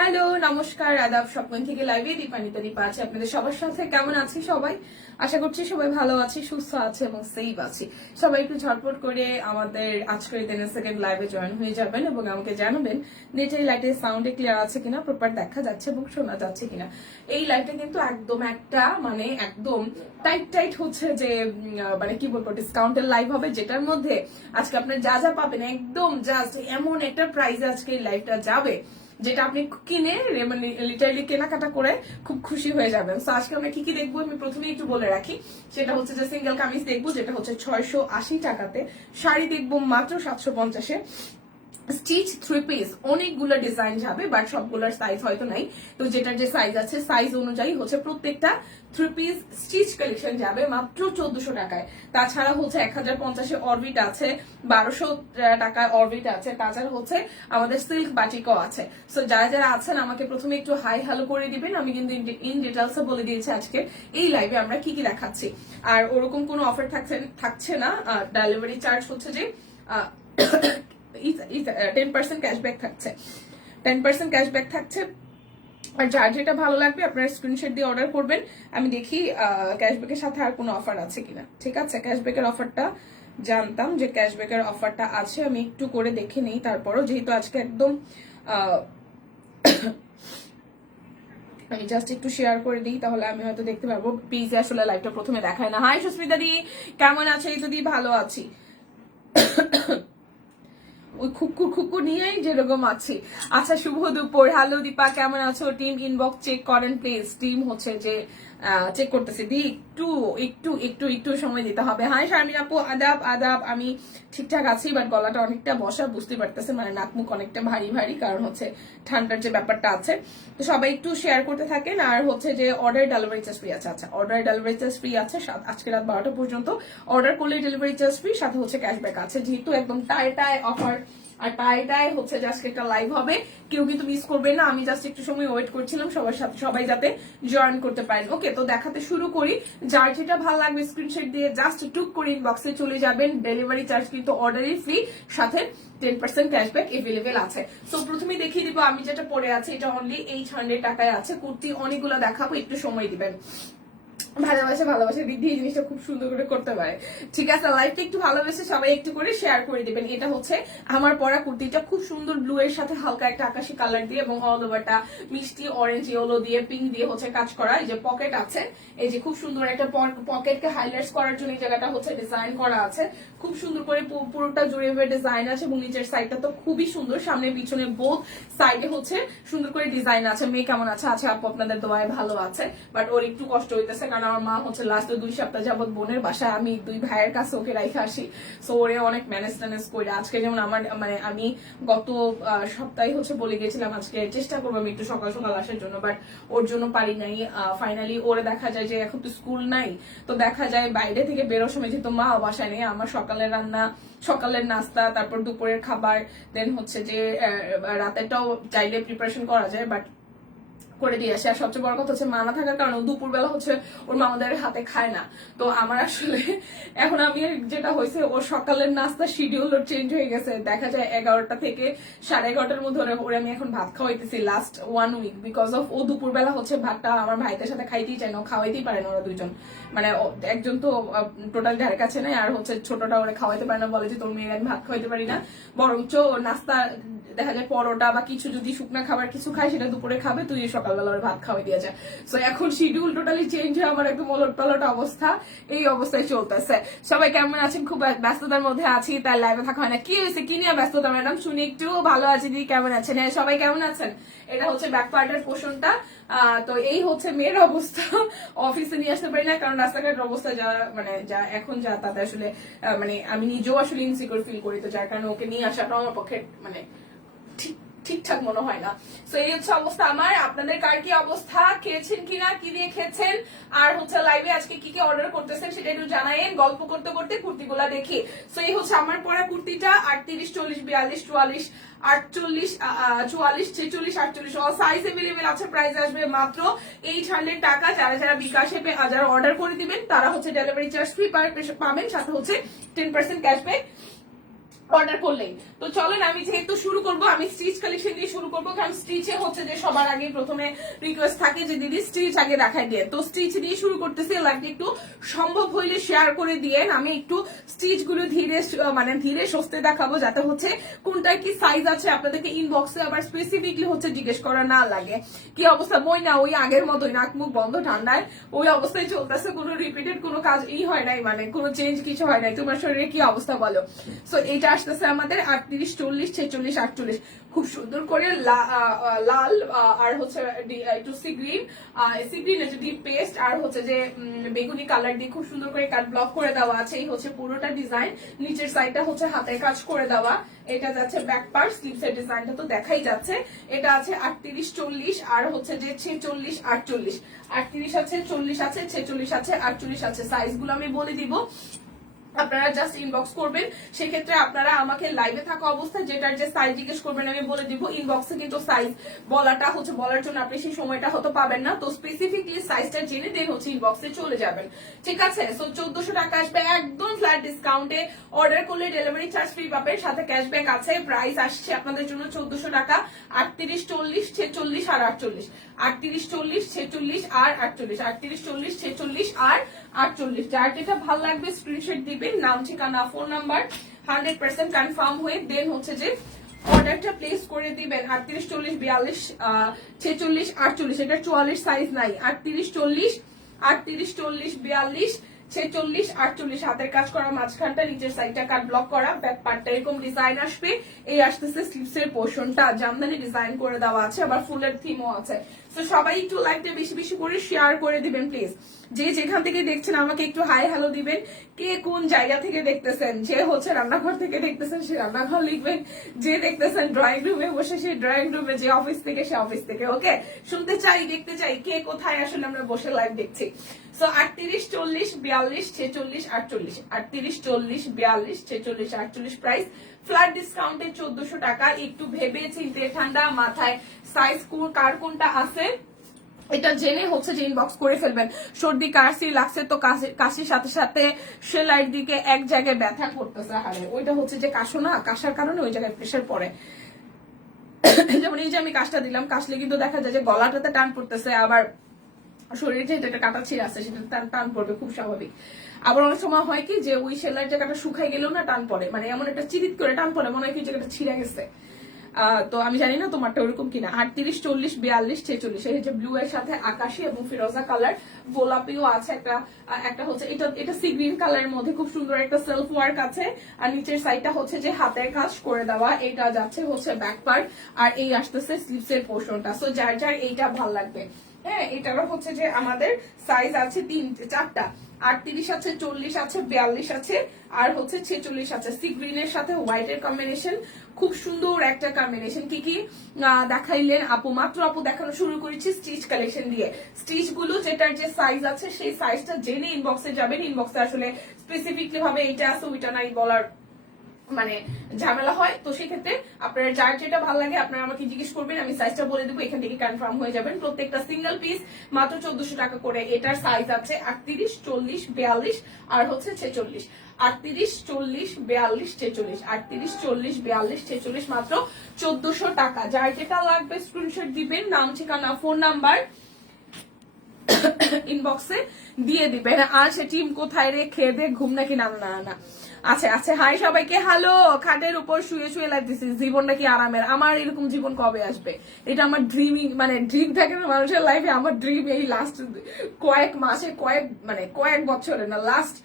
Hello, নমস্কার, আদাব। স্বপ্ন থেকে লাইভে দীপানিতা দীপা আছে আপনাদের সবার সাথে। কেমন আছি সবাই? আশা করছি সবাই ভালো আছে, সুস্থ আছে এবং সেফ আছি। সবাই একটু ঝটপট করে আমাদের আজকের 10 সেকেন্ড লাইভে জয়েন হয়ে যাবেন এবং আমাকে জানাবেন নেটের লাইটের সাউন্ডে ক্লিয়ার আছে কিনা, প্রপার দেখা যাচ্ছে এবং শোনা যাচ্ছে কিনা। এই লাইভটা কিন্তু একদম একটা একদম টাইট টাইট হচ্ছে যে মানে কি বলবো, ডিসকাউন্টের লাইভ হবে, যেটার মধ্যে আজকে আপনার যা যা পাবেন একদম জাস্ট এমন একটা প্রাইসে আজকে এই লাইভটা যাবে যেটা আপনি কিনে মানে লিটারালি কেনাকাটা করে খুব খুশি হয়ে যাবেন। তো আজকে আমরা কি কি দেখবো আমি প্রথমে একটু বলে রাখি। সেটা হচ্ছে যে সিঙ্গেল কামিজ দেখবো, যেটা হচ্ছে 680 টাকাতে। শাড়ি দেখবো মাত্র 750-এ। স্টিচ 3 পিস অনেকগুলো ডিজাইন যাবে, বাট সবগুলোর সাইজ হয়তো নাই। তো যেটার যে সাইজ আছে সাইজ অনুযায়ী হচ্ছে প্রত্যেকটা 3 পিস স্টিচ কালেকশন যাবে মাত্র 1400 টাকায়। তাছাড়া হচ্ছে 1050-এ অরবিট আছে, 1200 টাকায় অরবিট আছে। তাছাড়া হচ্ছে আমাদের সিল্ক বাটিকও আছে। সো যারা যারা আছেন আমাকে প্রথমে একটু হাই হ্যালো করে দিবেন। আমি কিন্তু ইন ডিটেলসে বলে দিয়েছি আজকে এই লাইভে আমরা কি কি দেখাচ্ছি। আর ওরকম কোনো অফার থাকছে না। ডেলিভারি চার্জ হচ্ছে যে 10% ক্যাশব্যাক থাকছে। 10% ক্যাশব্যাক থাকছে। আর যার যেটা ভালো লাগবে আপনারা স্ক্রিনশট দিয়ে অর্ডার করবেন। আমি দেখি ক্যাশব্যাকের সাথে আর কোনো অফার আছে কিনা। ঠিক আছে, ক্যাশব্যাকের অফারটা জানতাম যে ক্যাশব্যাকের অফারটা আছে, আমি একটু করে দেখে নিই। তারপরও যেহেতু আজকে একদম আমি জাস্ট একটু শেয়ার করে দিই, তাহলে আমি হয়তো দেখতে পারবো। প্লিজে আসলে লাইভটা প্রথমে দেখায় না। হাই সুস্মিতা দি, কেমন আছে? এই তো দি ভালো আছি। ওই খুকুর নিয়েই যেরকম আছি। আচ্ছা, শুভ দুপুর। হ্যালো দীপা, কেমন আছো? টিম ইনবক্স চেক করেন প্লিজ। টিম হচ্ছে যে চেক করতেছি। দি একটু একটু একটু একটু সময় দিতে হবে। হাই শারমিন আপু, আদাব আদাব। আমি ঠিকঠাক আছি, বাট গলাটা অনেকটা বসা, বুঝতে পারতেছে, মানে নাক মুখ অনেকটা ভারী ভারী, কারণ হচ্ছে ঠান্ডার যে ব্যাপারটা আছে। তো সবাই একটু শেয়ার করতে থাকেন। আর হচ্ছে যে অর্ডার ডেলিভারি চার্জ ফ্রি আছে। আচ্ছা, অর্ডার ডেলিভারি চার্জ ফ্রি আছে আজকে রাত 12টা পর্যন্ত। অর্ডার করলে ডেলিভারি চার্জ ফ্রি, সাথে হচ্ছে ক্যাশব্যাক আছে। যেহেতু একদম টায় অফার আর টাইটাই হচ্ছে জাস্ট একটা লাইভ হবে, কেউ কিন্তু মিস করবে না। আমি জাস্ট একটু সময় ওয়েট করছিলাম সবার সাথে, সবাই যাতে জয়েন করতে পারেন। ওকে, তো দেখাতে শুরু করি। যার যেটা ভালো লাগবে স্ক্রিনশট দিয়ে জাস্ট টুক করে ইনবক্সে চলে যাবেন। ডেলিভারি চার্জ কিন্তু অর্ডারই ফ্রি, সাথে 10% ক্যাশব্যাক এভেলেবেল আছে। সো প্রথমে দেখিয়ে দিব আমি যেটা পরে আছি, এটা অনলি 800 টাকায় আছে। কুর্তি অনেকগুলো দেখাবো, একটু সময় দিবেন। ভালোবাসা বৃদ্ধি এই জিনিসটা খুব সুন্দর করে করতে পারে। ঠিক আছে, লাইভটা একটু ভালোবেসে সবাই একটু করে শেয়ার করে দিবেন। এটা হচ্ছে আমার পরা কুর্তিটা, খুব সুন্দর ব্লু এর সাথে হালকা একটা আকাশি কালার দিয়ে এবং অল ওভারটা মিষ্টি অরেঞ্জ ইয়েলো দিয়ে পিঙ্ক দিয়ে হচ্ছে কাজ করা। এই যে পকেট আছে, এই যে খুব সুন্দর একটা পকেটকে হাইলাইট করার জন্য এই জায়গাটা হচ্ছে ডিজাইন করা আছে। খুব সুন্দর করে পুরোটা জুড়ে ডিজাইন আছে এবং নিচের সাইডটা তো খুবই সুন্দর। সামনে পিছনে বোথ সাইডে হচ্ছে সুন্দর করে ডিজাইন আছে। মেয়ে কেমন আছে? আছে আপু, আপনাদের দোয়ায় ভালো আছে, বাট ওর একটু কষ্ট হইতেছে, কারণ আমার মা হচ্ছে লাস্ট 2 সপ্তাহ যাবত বোনের বাসায়, আমি 2 ভাইয়ের কাছে ওকে রাইখে আসি। সো ওরে অনেক ম্যানেজ ট্যানেজ করে আজকে, যেমন আমার মানে আমি গত সপ্তাহে হচ্ছে বলে গেছিলাম আজকে চেষ্টা করবো আমি একটু সকাল সকাল আসার জন্য, বাট ওর জন্য পারি নাই। ফাইনালি ওরে দেখা যায় যে এখন তো স্কুল নাই, তো দেখা যায় বাইরে থেকে বেরোর সময় যেহেতু মা বাসায় নেই, আমার সকালের রান্না, সকালের নাস্তা, তারপর দুপুরের খাবার, দেন হচ্ছে যে রাতেরটাও চাইলে প্রিপারেশন করা যায়, বাট করে দিয়ে আসে। আর সবচেয়ে বড় কথা হচ্ছে মা না থাকার কারণে দুপুরবেলা হচ্ছে ওর মামাদের হাতে খায় না। তো আমার আসলে এখন আমি যেটা হয়েছে, ওর সকালের নাস্তা শিডিউল ওর চেঞ্জ হয়ে গেছে। দেখা যায় 11টা থেকে 11:30টার মধ্যে ওরে আমি এখন ভাত খাওয়াইতেছি লাস্ট 1 উইক, বিকজ অফ ও দুপুরবেলা হচ্ছে ভাতটা আমার ভাইদের সাথে খাইতেই চায় না, খাওয়াইতেই পারে না ওরা দুইজন। মানে একজন তো টোটাল ধারে কাছে নেই, আর হচ্ছে ছোটটা ওরা খাওয়াইতে পারে না, বলে যে তোর মেয়ের আমি ভাত খাওয়াইতে পারি না। বরঞ্চ নাস্তা দেখা যায় পরোটা বা কিছু যদি শুকনা খাবার কিছু খায় সেটা দুপুরে খাবে, তুই সকালবেলা ওর ভাত খাওয়াই দিয়ে যায়। সো এখন শিডিউল টোটালি চেঞ্জ হয়ে আমার একদম ওলট পালট অবস্থা, এই অবস্থায় চলতেছে। সবাই কেমন আছেন? খুব ব্যস্ততার মধ্যে আছি, তাই লাইভে থাকা হয় না। কি হয়েছে, কি নিয়ে ব্যস্ততা ম্যাডাম? শুনি একটু। ভালো আছি দিদি, কেমন আছেন? হ্যাঁ, সবাই কেমন আছেন? এটা হচ্ছে ব্যাক পার্টের পোর্শনটা। তো এই হচ্ছে মেয়ের অবস্থা। অফিসে নিয়ে আসতে পারি না, কারণ রাস্তাঘাটের অবস্থা যা এখন তাতে আসলে মানে আমি নিজেও আসলে ইনসিকিউর ফিল করি, তো যার কারণে ওকে নিয়ে আসাটা আমার পক্ষে মানে ঠিকঠাক মনে হয় না। তো এই হচ্ছে অবস্থা আমার। আপনাদের কার কি অবস্থা? খেয়েছেন কিনা, কি দিয়ে খেয়েছেন, আর হচ্ছে লাইভে আজকে কি কি অর্ডার করতেছেন সেটা একটু জানাইন। গল্প করতে করতে কুর্তিগুলা দেখি। তো এই হচ্ছে আমার পরা কুর্তিটা। 38, 40, 42, 44, 48, 44, 46, 48 অল সাইজ এভেলেবেল আছে। প্রাইস আসবে মাত্র 800 টাকা। যারা যারা বিকাশে যারা অর্ডার করে দিবেন তারা হচ্ছে ডেলিভারি চার্জ ফ্রি পাবেন, সাথে হচ্ছে 10% ক্যাশব্যাক অর্ডার করলেই। তো চলেন আমি যেহেতু শুরু করব, আমি স্টিচ কালেকশন দিয়ে শুরু করব, কারণ স্টিচে হচ্ছে যে সবার আগে প্রথমে রিকোয়েস্ট থাকে যে দিদি স্টিচ আগে দেখাই দিয়ে। তো স্টিচ দিয়ে শুরু করতেছি, লাইভটা একটু সম্ভব হইলে শেয়ার করে দিয়ে আমি একটু স্টিচ গুলো ধীরে মানে ধীরে সস্তে দেখাবো, যাতে হচ্ছে কোনটা কি সাইজ আছে আপনাদেরকে ইনবক্সে আবার স্পেসিফিকলি হচ্ছে জিজ্ঞেস করা না লাগে। কি অবস্থা? বই না ওই আগের মতোই, নাক মুখ বন্ধ ঠান্ডায় ওই অবস্থায় চলতেছে, কোনো রিপিটেড কোনো কাজ হয় নাই, মানে কোনো চেঞ্জ কিছু হয় নাই। তোমার শরীরে কি অবস্থা বলো? সো এইটা আসতেছে আমাদের 38, 40, 46, 48, খুব সুন্দর করে লাল আর হচ্ছে একটু সি গ্রিন একটু ডিপ পেস্ট আর হচ্ছে যে বেগুনি কালার দিয়ে খুব সুন্দর করে কাট ব্লক করে দেওয়া আছে। এই হচ্ছে পুরোটা ডিজাইন, নিচের সাইডটা হচ্ছে হাতের কাজ করে দেওয়া। এটা যাচ্ছে ব্যাক পার্ট, স্লিভসের ডিজাইনটা তো দেখাই যাচ্ছে। এটা আছে 38, 40 আর হচ্ছে যে 46, 48, 38 আছে, 40 আছে, 46 আছে, 48 আছে। সাইজ গুলো আমি বলে দিব, আপনারা জাস্ট ইনবক্স করবেন। সেক্ষেত্রে আপনারা আমাকে লাইভে থাকা অবস্থায় যেটার যে সাইজ জিজ্ঞেস করবেন আমি বলে দিব। ইনবক্সে কিন্তু সাইজ বলাটা হচ্ছে বলার জন্য আপনি সেই সময়টা হয়তো পাবেন না, তো স্পেসিফিকলি সাইজটা জেনে দেন হচ্ছে ইনবক্সে চলে যাবেন, ঠিক আছে? সো 1400 টাকা আসবে একদম ফ্ল্যাট ডিসকাউন্টে। অর্ডার করলে ডেলিভারি চার্জ ফ্রি পাবেন, সাথে ক্যাশব্যাক আছে। প্রাইস আসছে আপনাদের জন্য 1400 টাকা। 38, 40, 46 আর 48, 38, 40, 46 আর 48, 38, 40, 46 আর 48। যার যেটা ভালো লাগবে স্ক্রিনশট দিবেন, নাম ঠিকানা ফোন নাম্বার 100% কনফার্ম হয়ে দেন হচ্ছে যে অর্ডারটা প্লেস করে দিবেন। 38, 40, 42, 46, 48, এটা 44 সাইজ নাই। 38, 40, 38, 40, 42, 46, 48, হাতের কাজ করা, মাঝখানটা নিচের সাইডটা কাট ব্লক করা, ব্যাক পার্টটা এরকম ডিজাইন আসবে। এই আসতেছে স্লিভসের পোর্শনটা জামদানি ডিজাইন করে দেওয়া আছে, আবার ফুলের থিমও আছে। তো সবাই একটু লাইকটা বেশি বেশি করে শেয়ার করে দিবেন প্লিজ। যে যেখান থেকে দেখছেন আমাকে একটু হাই হ্যালো দিবেন। কে কোন জায়গা থেকে দেখতেছেন, যে হচ্ছে রান্নাঘর থেকে দেখতেছেন সে রান্নাঘর লিখবেন, যে দেখতেছেন ড্রয়িং রুমে বসে সে ড্রয়িং রুমে, যে অফিস থেকে সে অফিস থেকে। ওকে, শুনতে চাই, দেখতে চাই কে কোথায় আসলে আমরা বসে লাইভ দেখছি। সো 38, 40, 42, 46, 48, 38, 40, 42, 46, 48 প্রাইস ফ্ল্যাট ডিসকাউন্টে 1400 টাকা। একটু ভেবে চিন্তে ঠান্ডা মাথায় সাইজ কার কোনটা আছে এটা জেনে হচ্ছে যে ইনবক্স করে ফেলবেন। সর্দি কাশি লাগছে তো কাশির সাথে সাথে সেলাইয়ের দিকে এক জায়গায় ব্যথা করতেছে, হারে ওইটা হচ্ছে যে কাশো না, কাশার কারণে ওই জায়গায় প্রেশার পড়ে। যেমন এই যে আমি কাশটা দিলাম, কাশলে কিন্তু দেখা যায় যে গলাটাতে টান পড়তেছে, আবার শরীরে যেহেতু একটা কাটা ছিঁড়ে আছে সেটা টান পড়বে, খুব স্বাভাবিক। আবার অনেক সময় হয় কি যে ওই সেলাইয়ের জায়গাটা শুকাই গেলেও না টান পড়ে, মানে এমন একটা চিরিত করে টান পড়ে, মনে হয় কি জায়গাটা ছিঁড়ে গেছে। তো আমি জানি না তোমারটা ওরকম কিনা। 38, 40, 42, 46, এই যে ব্লু এর সাথে আকাশি এবং ফিরোজা কালার, গোলাপিও আছে একটা হচ্ছে এটা সি গ্রিন কালারের মধ্যে খুব সুন্দর একটা সেলফ ওয়ার্ক আছে। আর নিচের সাইডটা হচ্ছে যে হাতের কাজ করে দেওয়া, এটা যাচ্ছে হচ্ছে ব্যাক পার্ট, আর এই আসতেছে স্লিভসের পোর্শনটা। সো যার যার এইটা ভাল লাগবে। হ্যাঁ, এটারও হচ্ছে যে আমাদের সাইজ আছে 4টা, 38 আছে, 40 আছে, 42 আছে আর হচ্ছে 46 আছে। সি গ্রিনের সাথে হোয়াইটের কম্বিনেশন, খুব সুন্দর একটা কম্বিনেশন। কি কি দেখাইলেন আপু? মাত্র আপু দেখানো শুরু করেছি স্টিচ কালেকশন দিয়ে। স্টিচ গুলো যেটার যে সাইজ আছে সেই সাইজটা জেনে ইনবক্সে যাবেন। ইনবক্সে আসলে স্পেসিফিকলি ভাবে এইটা আছে ওইটা নাই বলার মানে ঝামেলা হয়, তো সেক্ষেত্রে আপনার যার যেটা ভালো লাগে আপনারা আমাকে জিজ্ঞেস করবেন, আমি সাইজটা বলে দেবো, এখান থেকে কনফার্ম হয়ে যাবেন। প্রত্যেকটা সিঙ্গেল পিস মাত্র 1400 টাকা করে। এটার সাইজ আছে 38, 40, 42 আর হচ্ছে 46। 38, 40, 42, 46, 38, 40, 42, 46, মাত্র 1400 টাকা। যার যেটা লাগবে স্ক্রিনশট দিবেন, নাম ঠিকানা ফোন নাম্বার ইনবক্সে দিয়ে দিবেন। আর সে টিম কোথায় রে, খেয়ে দে ঘুম নাকি? না না না, আচ্ছা আচ্ছা, হাই সবাইকে, হ্যালো। খাটের উপর শুয়ে শুয়ে লাইভ দিচ্ছি, জীবনটা কি আরামের? আমার এরকম জীবন কবে আসবে? এটা আমার ড্রিমিং, মানে ড্রিম থাকে না মানুষের লাইফে, আমার ড্রিম এই লাস্ট কয়েক মাসে কয়েক বছরে না, লাস্ট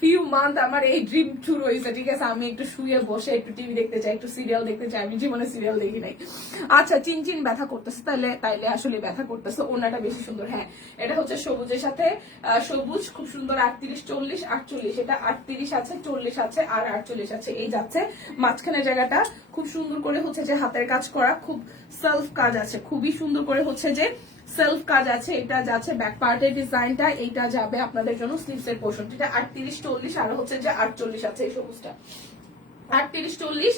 ফিউ মান্থ আমার এই ড্রিম শুরু হয়েছে, ঠিক আছে? আমি একটু শুয়ে বসে একটু টিভি দেখতে চাই, একটু সিরিয়াল দেখতে চাই। আমি জীবনে সিরিয়াল দেখি নাই। আচ্ছা, চিনচিন ব্যথা করতেছে, তাইলে আসলে ব্যথা করতেছে। ওনাটা বেশি সুন্দর। হ্যাঁ, এটা হচ্ছে সবুজের সাথে সবুজ, খুব সুন্দর। 38, 40, 48, এটা 38 আছে, 40 আছে আর 48 আছে। এই যাচ্ছে মাঝখানে জায়গাটা খুব সুন্দর করে হচ্ছে যে হাতের কাজ করা, খুব সেলফ কাজ আছে, খুবই সুন্দর করে হচ্ছে যে সেলফ কাজ আছে। এটা যাচ্ছে ব্যাক পার্টের ডিজাইনটা, এইটা যাবে আপনাদের জন্য স্লিভস এর পোর্শন। এটা 38, 40 আর হচ্ছে যে 48 আছে। এই সবুজটা 38, 40,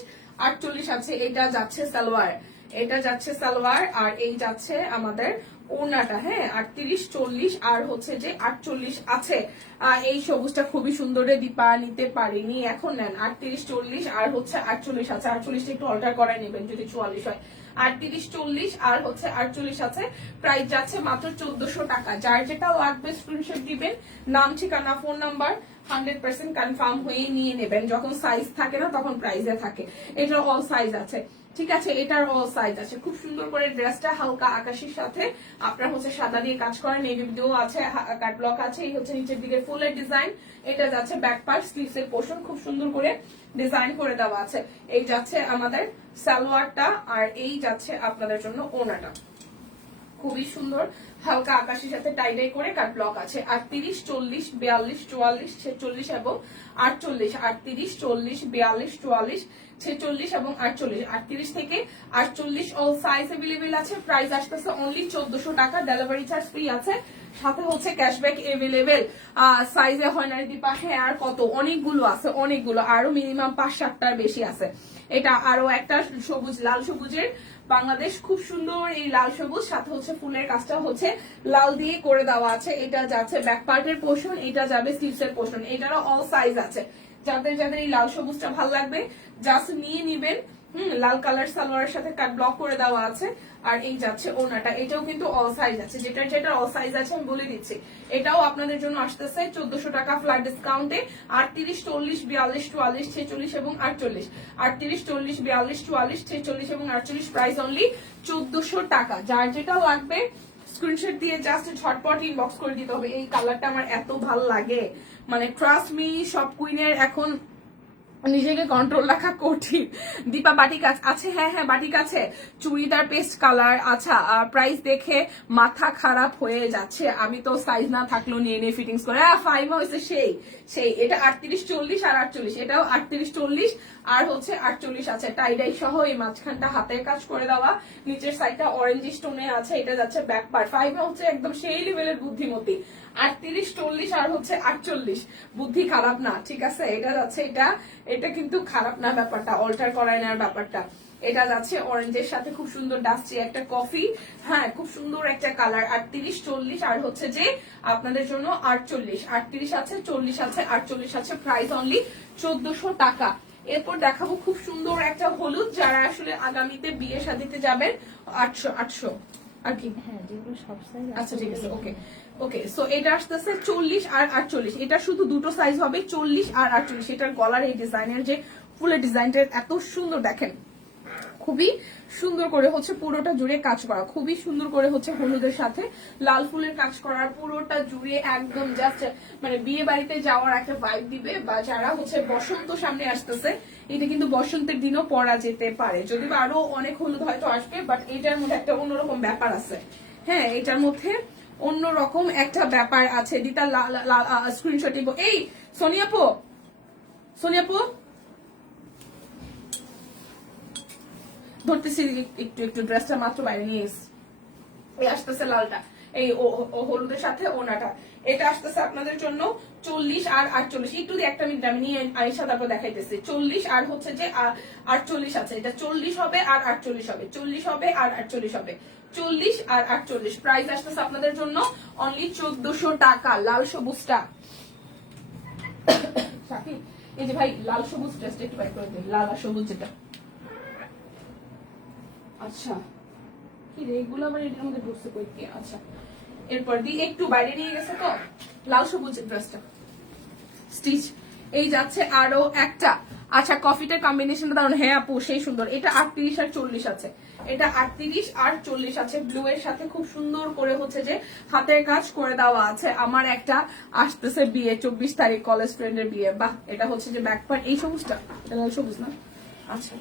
48 আছে। এটা যাচ্ছে সালোয়ার, এটা যাচ্ছে সালোয়ার আর এই যাচ্ছে আমাদের ওনাটা, হ্যাঁ 38 40 আর হচ্ছে যে 48 আছে। এই সবুজটা খুবই সুন্দর রে দীপা, নিতে পারিনি, এখন নেন। 38 40 আর হচ্ছে 48 আছে। 48টা একটু অল্টার করায় নেবেন যদি 44 হয়। 38 40 আর হচ্ছে 48 আছে। প্রাইস যাচ্ছে মাত্র 1400 টাকা। যার যেটা লাগবে স্ক্রিনশট দিবেন, নাম ঠিকানা ফোন নাম্বার 100% কনফার্ম হয়ে নিয়ে নেবেন। যখন সাইজ থাকে না তখন প্রাইসে থাকে। এটা অল সাইজ আছে, ঠিক আছে, এটার অল সাইজ আছে। খুব সুন্দর করে ড্রেসটা হালকা আকাশের সাথে আপনার হচ্ছে সাদা দিয়ে কাজ করা, নেভি ব্লু আছে, কাট ব্লক আছে। এই হচ্ছে নিচের দিকে ফুলের ডিজাইন। এটা যাচ্ছে ব্যাক পার্ট, স্লিভস এর পোর্শন খুব সুন্দর করে ডিজাইন করে দেওয়া আছে। এই যাচ্ছে আমাদের সালোয়ারটা, আর এই যাচ্ছে আপনাদের জন্য ওনাটা। খুবই সুন্দর হালকা আকাশের সাথে টাইডাই করে কাট ব্লক আছে। 38 40 42 44 46 এবং 48। 38 40 42 44 46 এবং 48। 38 থেকে 48 অল সাইজ अवेलेबल আছে। প্রাইস আসতেছে অনলি 1400 টাকা। ডেলিভারি চার্জ ফ্রি আছে, সাথে হচ্ছে ক্যাশব্যাক अवेलेबल। সাইজে হয় না দীপা, হ্যাঁ আর কত, অনেকগুলো আছে, অনেকগুলো, আরো মিনিমাম 5-7টার বেশি আছে। এটা আরো একটা সবুজ, লাল সবুজের বাংলাদেশ, খুব সুন্দর এই লাল সবুজ, সাথে হচ্ছে ফুলের কাজটা হচ্ছে লাল দিয়ে করে দেওয়া আছে। এটা যাচ্ছে ব্যাক পার্টের পোর্শন, এটা যাবে স্লিভস এর পোর্শন। এটারও অল সাইজ আছে। যাদের যাদের এই লাল সবুজটা ভালো লাগবে জাস্ট নিয়ে নিবেন। লাল কালার সালোয়ারের সাথে কাট ব্লক করে দেওয়া আছে। আর এই যাচ্ছে ওনাটা, এটাও কিন্তু অল সাইজ আছে। যেটা যেটা অল সাইজ আছে আমি বলে দিচ্ছি। এটাও আপনাদের জন্য আসতেছে 1400 টাকা ফ্ল্যাট ডিসকাউন্টে। 38 40 42 44 46 এবং 48। 38 40 42 44 46 এবং 48। প্রাইস অনলি 1400 টাকা। যার যেটা লাগবে স্ক্রিনশট দিয়ে জাস্ট ঝটপট ইনবক্স করে দিতে হবে। এই কালারটা আমার এত ভালো লাগে, মানে ট্রাস্ট মি, সব কুইনের এখন নিজেকে কন্ট্রোল রাখা কঠিন। দীপা বাটিক আছে, হ্যাঁ হ্যাঁ বাটিক আছে। Churidar paste colour. আচ্ছা, প্রাইস দেখে মাথা খারাপ হয়ে যাচ্ছে। আমি তো সাইজ না থাকলেও নিয়ে নিয়ে ফিটিংস করে 5 হয়েছে সেই সেই। এটা 38 40 আর 48। এটাও 38 40 আর হচ্ছে 48 আছে। টাইডাই সহ এই মাঝখানটা হাতের কাজ করে দেওয়া, নিচের সাইডটা অরেঞ্জ স্টোনে আছে। এটা যাচ্ছে ব্যাক পার্ট। 5 হচ্ছে একদম সেই লেভেলের বুদ্ধিমতী। 38 40 আর হচ্ছে 48। বুদ্ধি খারাপ না, ঠিক আছে। এটা যাচ্ছে, এটা কিন্তু খারাপ না ব্যাপারটা, অল্টার করায় নেওয়ার ব্যাপারটা। এটা যাচ্ছে অরেঞ্জের সাথে খুব সুন্দর ডাস্টি একটা কফি, হ্যাঁ খুব সুন্দর একটা কালার। 38 40 আর হচ্ছে যে আপনাদের জন্য 48। 38 আছে, 40 আছে, 48 আছে। প্রাইস অনলি 1400 টাকা। এরপর দেখাবো খুব সুন্দর একটা হলুদ, যারা আসলে আগামীতে বিয়ে শাদিতে যাবেন। 800 আর কি, হ্যাঁ যেগুলো সব সাইজ। আচ্ছা ঠিক আছে, ওকে ওকে। সো এটা আসতেছে 40 আর 48। এটা শুধু দুটো সাইজ হবে, 40 আর 48। এটার গলার এই ডিজাইনের যে ফুলের ডিজাইনটা এত সুন্দর, দেখেন খুবই সুন্দর করে হচ্ছে পুরোটা জুড়ে কাজ করা, খুবই সুন্দর করে হচ্ছে হলুদের সাথে লাল ফুলের কাজ করার, পুরোটা জুড়ে একদম জাস্ট মানে বিয়ে বাড়িতে যাওয়ার একটা ভাইব দিবে। বা যারা হচ্ছে বসন্ত সামনে আসতেছে, এটা কিন্তু বসন্তের দিনও পরা যেতে পারে, যদি বা আরো অনেক হলুদ হয়তো আসবে, বাট এটার মধ্যে একটা অন্যরকম ব্যাপার আছে। হ্যাঁ এটার মধ্যে অন্যরকম একটা ব্যাপার আছে। দিতা স্ক্রিনশট দিব। এই সোনিয়াপো, সোনিয়াপো ধরতেছি একটু একটু, ড্রেসটা মাত্র বাইরে নিয়ে এসে। এই আসতেছে লালটা, এই হলুদের সাথে ওনাটা। এটা আসতেছে আপনাদের জন্য 40 আর 48। একটু একটা মিনিট আমি নিয়ে আইসা তারপর দেখাইতেছি। 40 আর হচ্ছে যে 48 আছে। এটা 40 হবে আর 48 হবে, 40 হবে আর 48 হবে, 40 আর 48। প্রাইস আসতেছে আপনাদের জন্য অনলি 1400 টাকা। লাল সবুজটা এই যে ভাই, লাল সবুজ ড্রেসটা একটু বাই করে দিন, লাল আর সবুজ যেটা। আচ্ছা কি রে, এগুলো আবার এটার মধ্যে ঢুকছে কই কি? আচ্ছা এরপর দিয়ে একটু বাইরে নিয়ে গেছে তো লাল সবুজ ড্রেসটা স্টিচ। এই যাচ্ছে আরো একটা। আচ্ছা কফিটার কম্বিনেশনটা দারুন, হ্যাঁ আপু সেই সুন্দর। এটা 38 আর 40 আছে। এটা 38 আর 40 আছে। ব্লু এর সাথে খুব সুন্দর করে হচ্ছে যে হাতের কাজ করে দেওয়া আছে। আমার একটা আসতেছে বিয়ে 24 তারিখ, কলেজ ফ্রেন্ডের বিয়ে। বাহ, এটা হচ্ছে যে ব্যাক পার্ট। এই সবুজটা, এটা লাল সবুজ না? আচ্ছা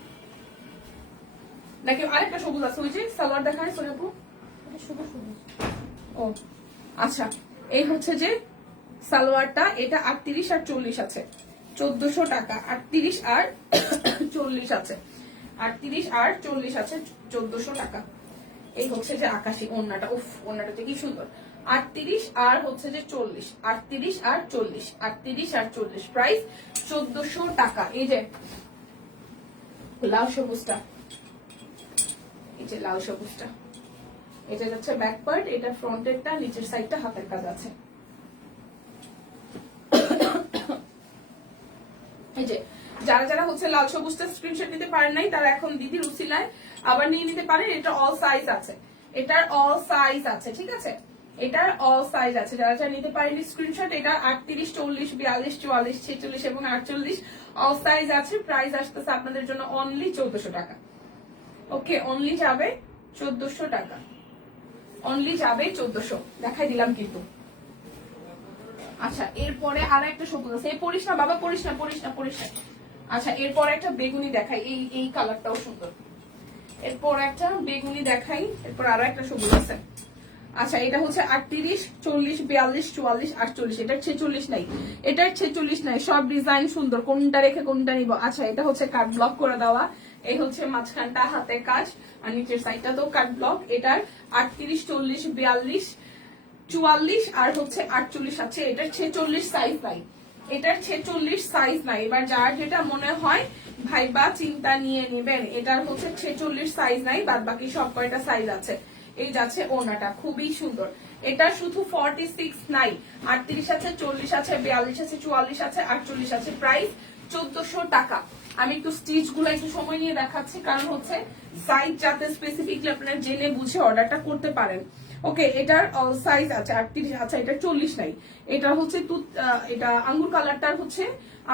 নাকি আরেকটা সবুজ আছে? ওই যে সালোয়ার দেখায় সোনাপু, শুধু সবুজ। ও আচ্ছা, এই হচ্ছে যে সালোয়ারটা। এটা 38 আর 40 আছে, 1400 টাকা। 38 আর 40 আছে, 38 আর 40 আছে, 1400 টাকা। এই হচ্ছে যে আকাশি ওড়নাটা, উফ ওড়নাটা কি সুন্দর। 38 আর হচ্ছে যে 40, 38 আর 40, 38 আর 40। প্রাইস 1400 টাকা। এই যে লাল সবুজটা, এই যে লাল সবুজটা, এটা যাচ্ছে ব্যাক পার্ট, এটা ফ্রন্টেরটা, নিচের সাইডটা হাতের কাজ আছে। এই যে যারা যারা হচ্ছে লাল সবুজটা স্ক্রিনশট নিতে পারেন নাই তারা এখন দিদির উসিলায় আবার নিয়ে নিতে পারেন। এটা অল সাইজ আছে, এটার অল সাইজ আছে, ঠিক আছে, এটার অল সাইজ আছে। যারা যারা নিতে পারেনি স্ক্রিনশট, এটা 38, 40, 42, 44, 46 এবং 48 অল সাইজ আছে। প্রাইস আসতেছে আপনাদের জন্য অনলি 1400 টাকা। ওকে, অনলি যাবে 1400 টাকা, অনলি যাবে 1400, দেখাই দিলাম কিন্তু। আচ্ছা, এরপরে আর একটা সবুজ আছে, এই পড়িস না বাবা, পড়িস না পড়িস না পড়িস না। আচ্ছা, এরপরে একটা বেগুনি দেখাই, এই কালারটাও সুন্দর। এরপর একটা বেগুনি দেখাই, এরপর আরো একটা সবুজ আছে। আচ্ছা, এটা হচ্ছে 38, 40, 42, 44, 48, এটার 46 নাই, এটার 46 নাই। সব ডিজাইন সুন্দর, কোনটা রেখে কোনটা নিব। আচ্ছা, এটা হচ্ছে কাট ব্লক করে দেওয়া, এই হচ্ছে মাঝখানটা হাতের কাজ, আর নিচের সাইডটা তো কাট ব্লক। এটার 38, 40, 42, 44 আর হচ্ছে 48 আছে। এটার 46 সাইজ নাই, এটার 46 সাইজ নাই। এবার যার যেটা মনে হয় ভাইবা চিন্তা নিয়ে নেবেন। এটার হচ্ছে 46 সাইজ নাই, বাদ বাকি সব কয়টা সাইজ আছে। এই যাচ্ছে ওনাটা, খুবই সুন্দর। এটা শুধু 46 নাই, 38 আছে, 40 আছে, 42 আছে, 44 আছে, 48 আছে। প্রাইস 1400 টাকা। আমি একটু স্টিচ গুলো একটু সময় নিয়ে দেখাচ্ছি, কারণ হচ্ছে সাইজ যাতে স্পেসিফিকলি আপনারা জেনে বুঝে অর্ডারটা করতে পারেন। ওকে, এটার অল সাইজ আছে 38, আচ্ছা এটা 40 নাই। এটা হচ্ছে এটা আঙ্গুর কালারটার হচ্ছে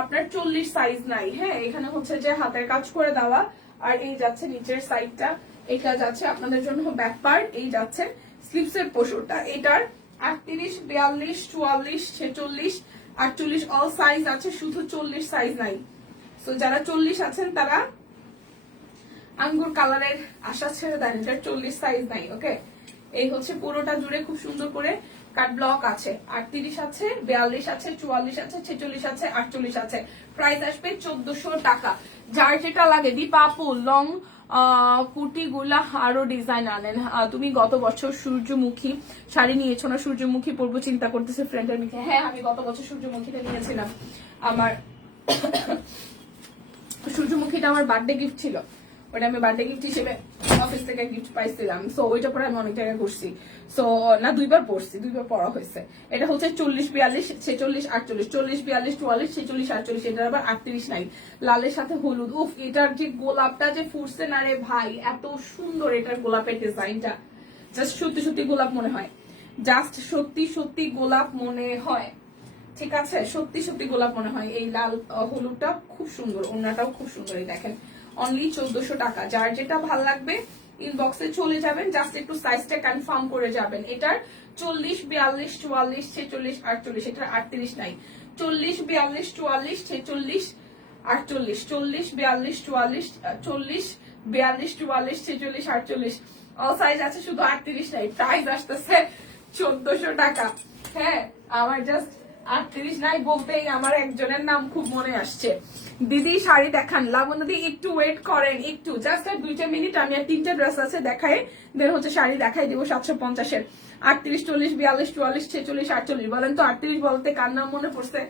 আপনার 40 সাইজ নাই। হ্যাঁ, এখানে হচ্ছে যে হাতের কাজ করে দেওয়া, আর এই যাচ্ছে নিচের সাইডটা, এটা যাচ্ছে আপনাদের জন্য ব্যাক পার্ট, এই যাচ্ছে স্লিভস এর পোর্শনটা। এটার 38, 42, 44, 46, 48 অল সাইজ আছে, শুধু 40 সাইজ নাই। সো যারা 40 আছেন তারা আঙ্গুর কালারের আশা ছেড়ে দেন, এটার 40 সাইজ নাই। ওকে, এই হচ্ছে পুরোটা জুড়ে খুব সুন্দর করে কাট ব্লক আছে। 38 আছে, 42 আছে, 44 আছে, 46 আছে, 48 আছে। প্রাইস আসবে 1400 টাকা। যার যেটা লাগে দীপা আপু, লং কুর্তি গুলা আরো ডিজাইন আনেন। তুমি গত বছর সূর্যমুখী শাড়ি নিয়েছো না? সূর্যমুখী পরবো চিন্তা করতেছে ফ্রেন্ডের মুখে। হ্যাঁ, আমি গত বছর সূর্যমুখীটা নিয়েছিলাম। আমার সূর্যমুখীটা আমার বার্থডে গিফট ছিল, ওটা আমি বার্থডে গিফট হিসেবে অফিস থেকে গিফট পাইছিলাম। সো ওইটা পরে আমি অনেক জায়গায় করছি। সো না, দুইবার পড়ছি, দুইবার পড়া হয়েছে। এটা হচ্ছে 40, 42, 46, 48, 40, 42, 44, 46, 48। এটার আবার 38 নাই, লালের সাথে হলুদ। উফ, এটার যে গোলাপটা যে ফুটছে না রে ভাই, এত সুন্দর এটার গোলাপের ডিজাইনটা। জাস্ট সত্যি সত্যি গোলাপ মনে হয়, জাস্ট সত্যি সত্যি গোলাপ মনে হয়। ঠিক আছে, সত্যি সত্যি গোলাপ মনে হয়। এই লাল হলুদটা খুব সুন্দর, ওনাটাও খুব সুন্দর। এই দেখেন, অনলি 1400 টাকা। যার যেটা ভাল লাগবে ইনবক্সে চলে যাবেন, জাস্ট একটু সাইজটা কনফার্ম করে যাবেন। এটার 40, 42, 44, 46, 48, এটার 38 নাই। 40, 42, 44, 46, 48, 40, 42, 44, 40, 42, 44, 46, 48 অল সাইজ আছে, শুধু 38 নাই। প্রাইস আসতেছে 1400 টাকা। হ্যাঁ, আমার জাস্ট 38 নাই বলতেই আমার একজনের নাম খুব মনে আসছে। দিদি শাড়ি দেখান, লাবণ্য দি একটু ওয়েট করেন, একটু জাস্ট আর 2 মিনিট। আমি আর 3টা ড্রেস আছে দেখাই, দেন হচ্ছে শাড়ি দেখাই দিব 750-এর। 38, 40, 42, 44, 46, 48 বলেন তো 38 বলতে কার নাম মনে পড়ছে?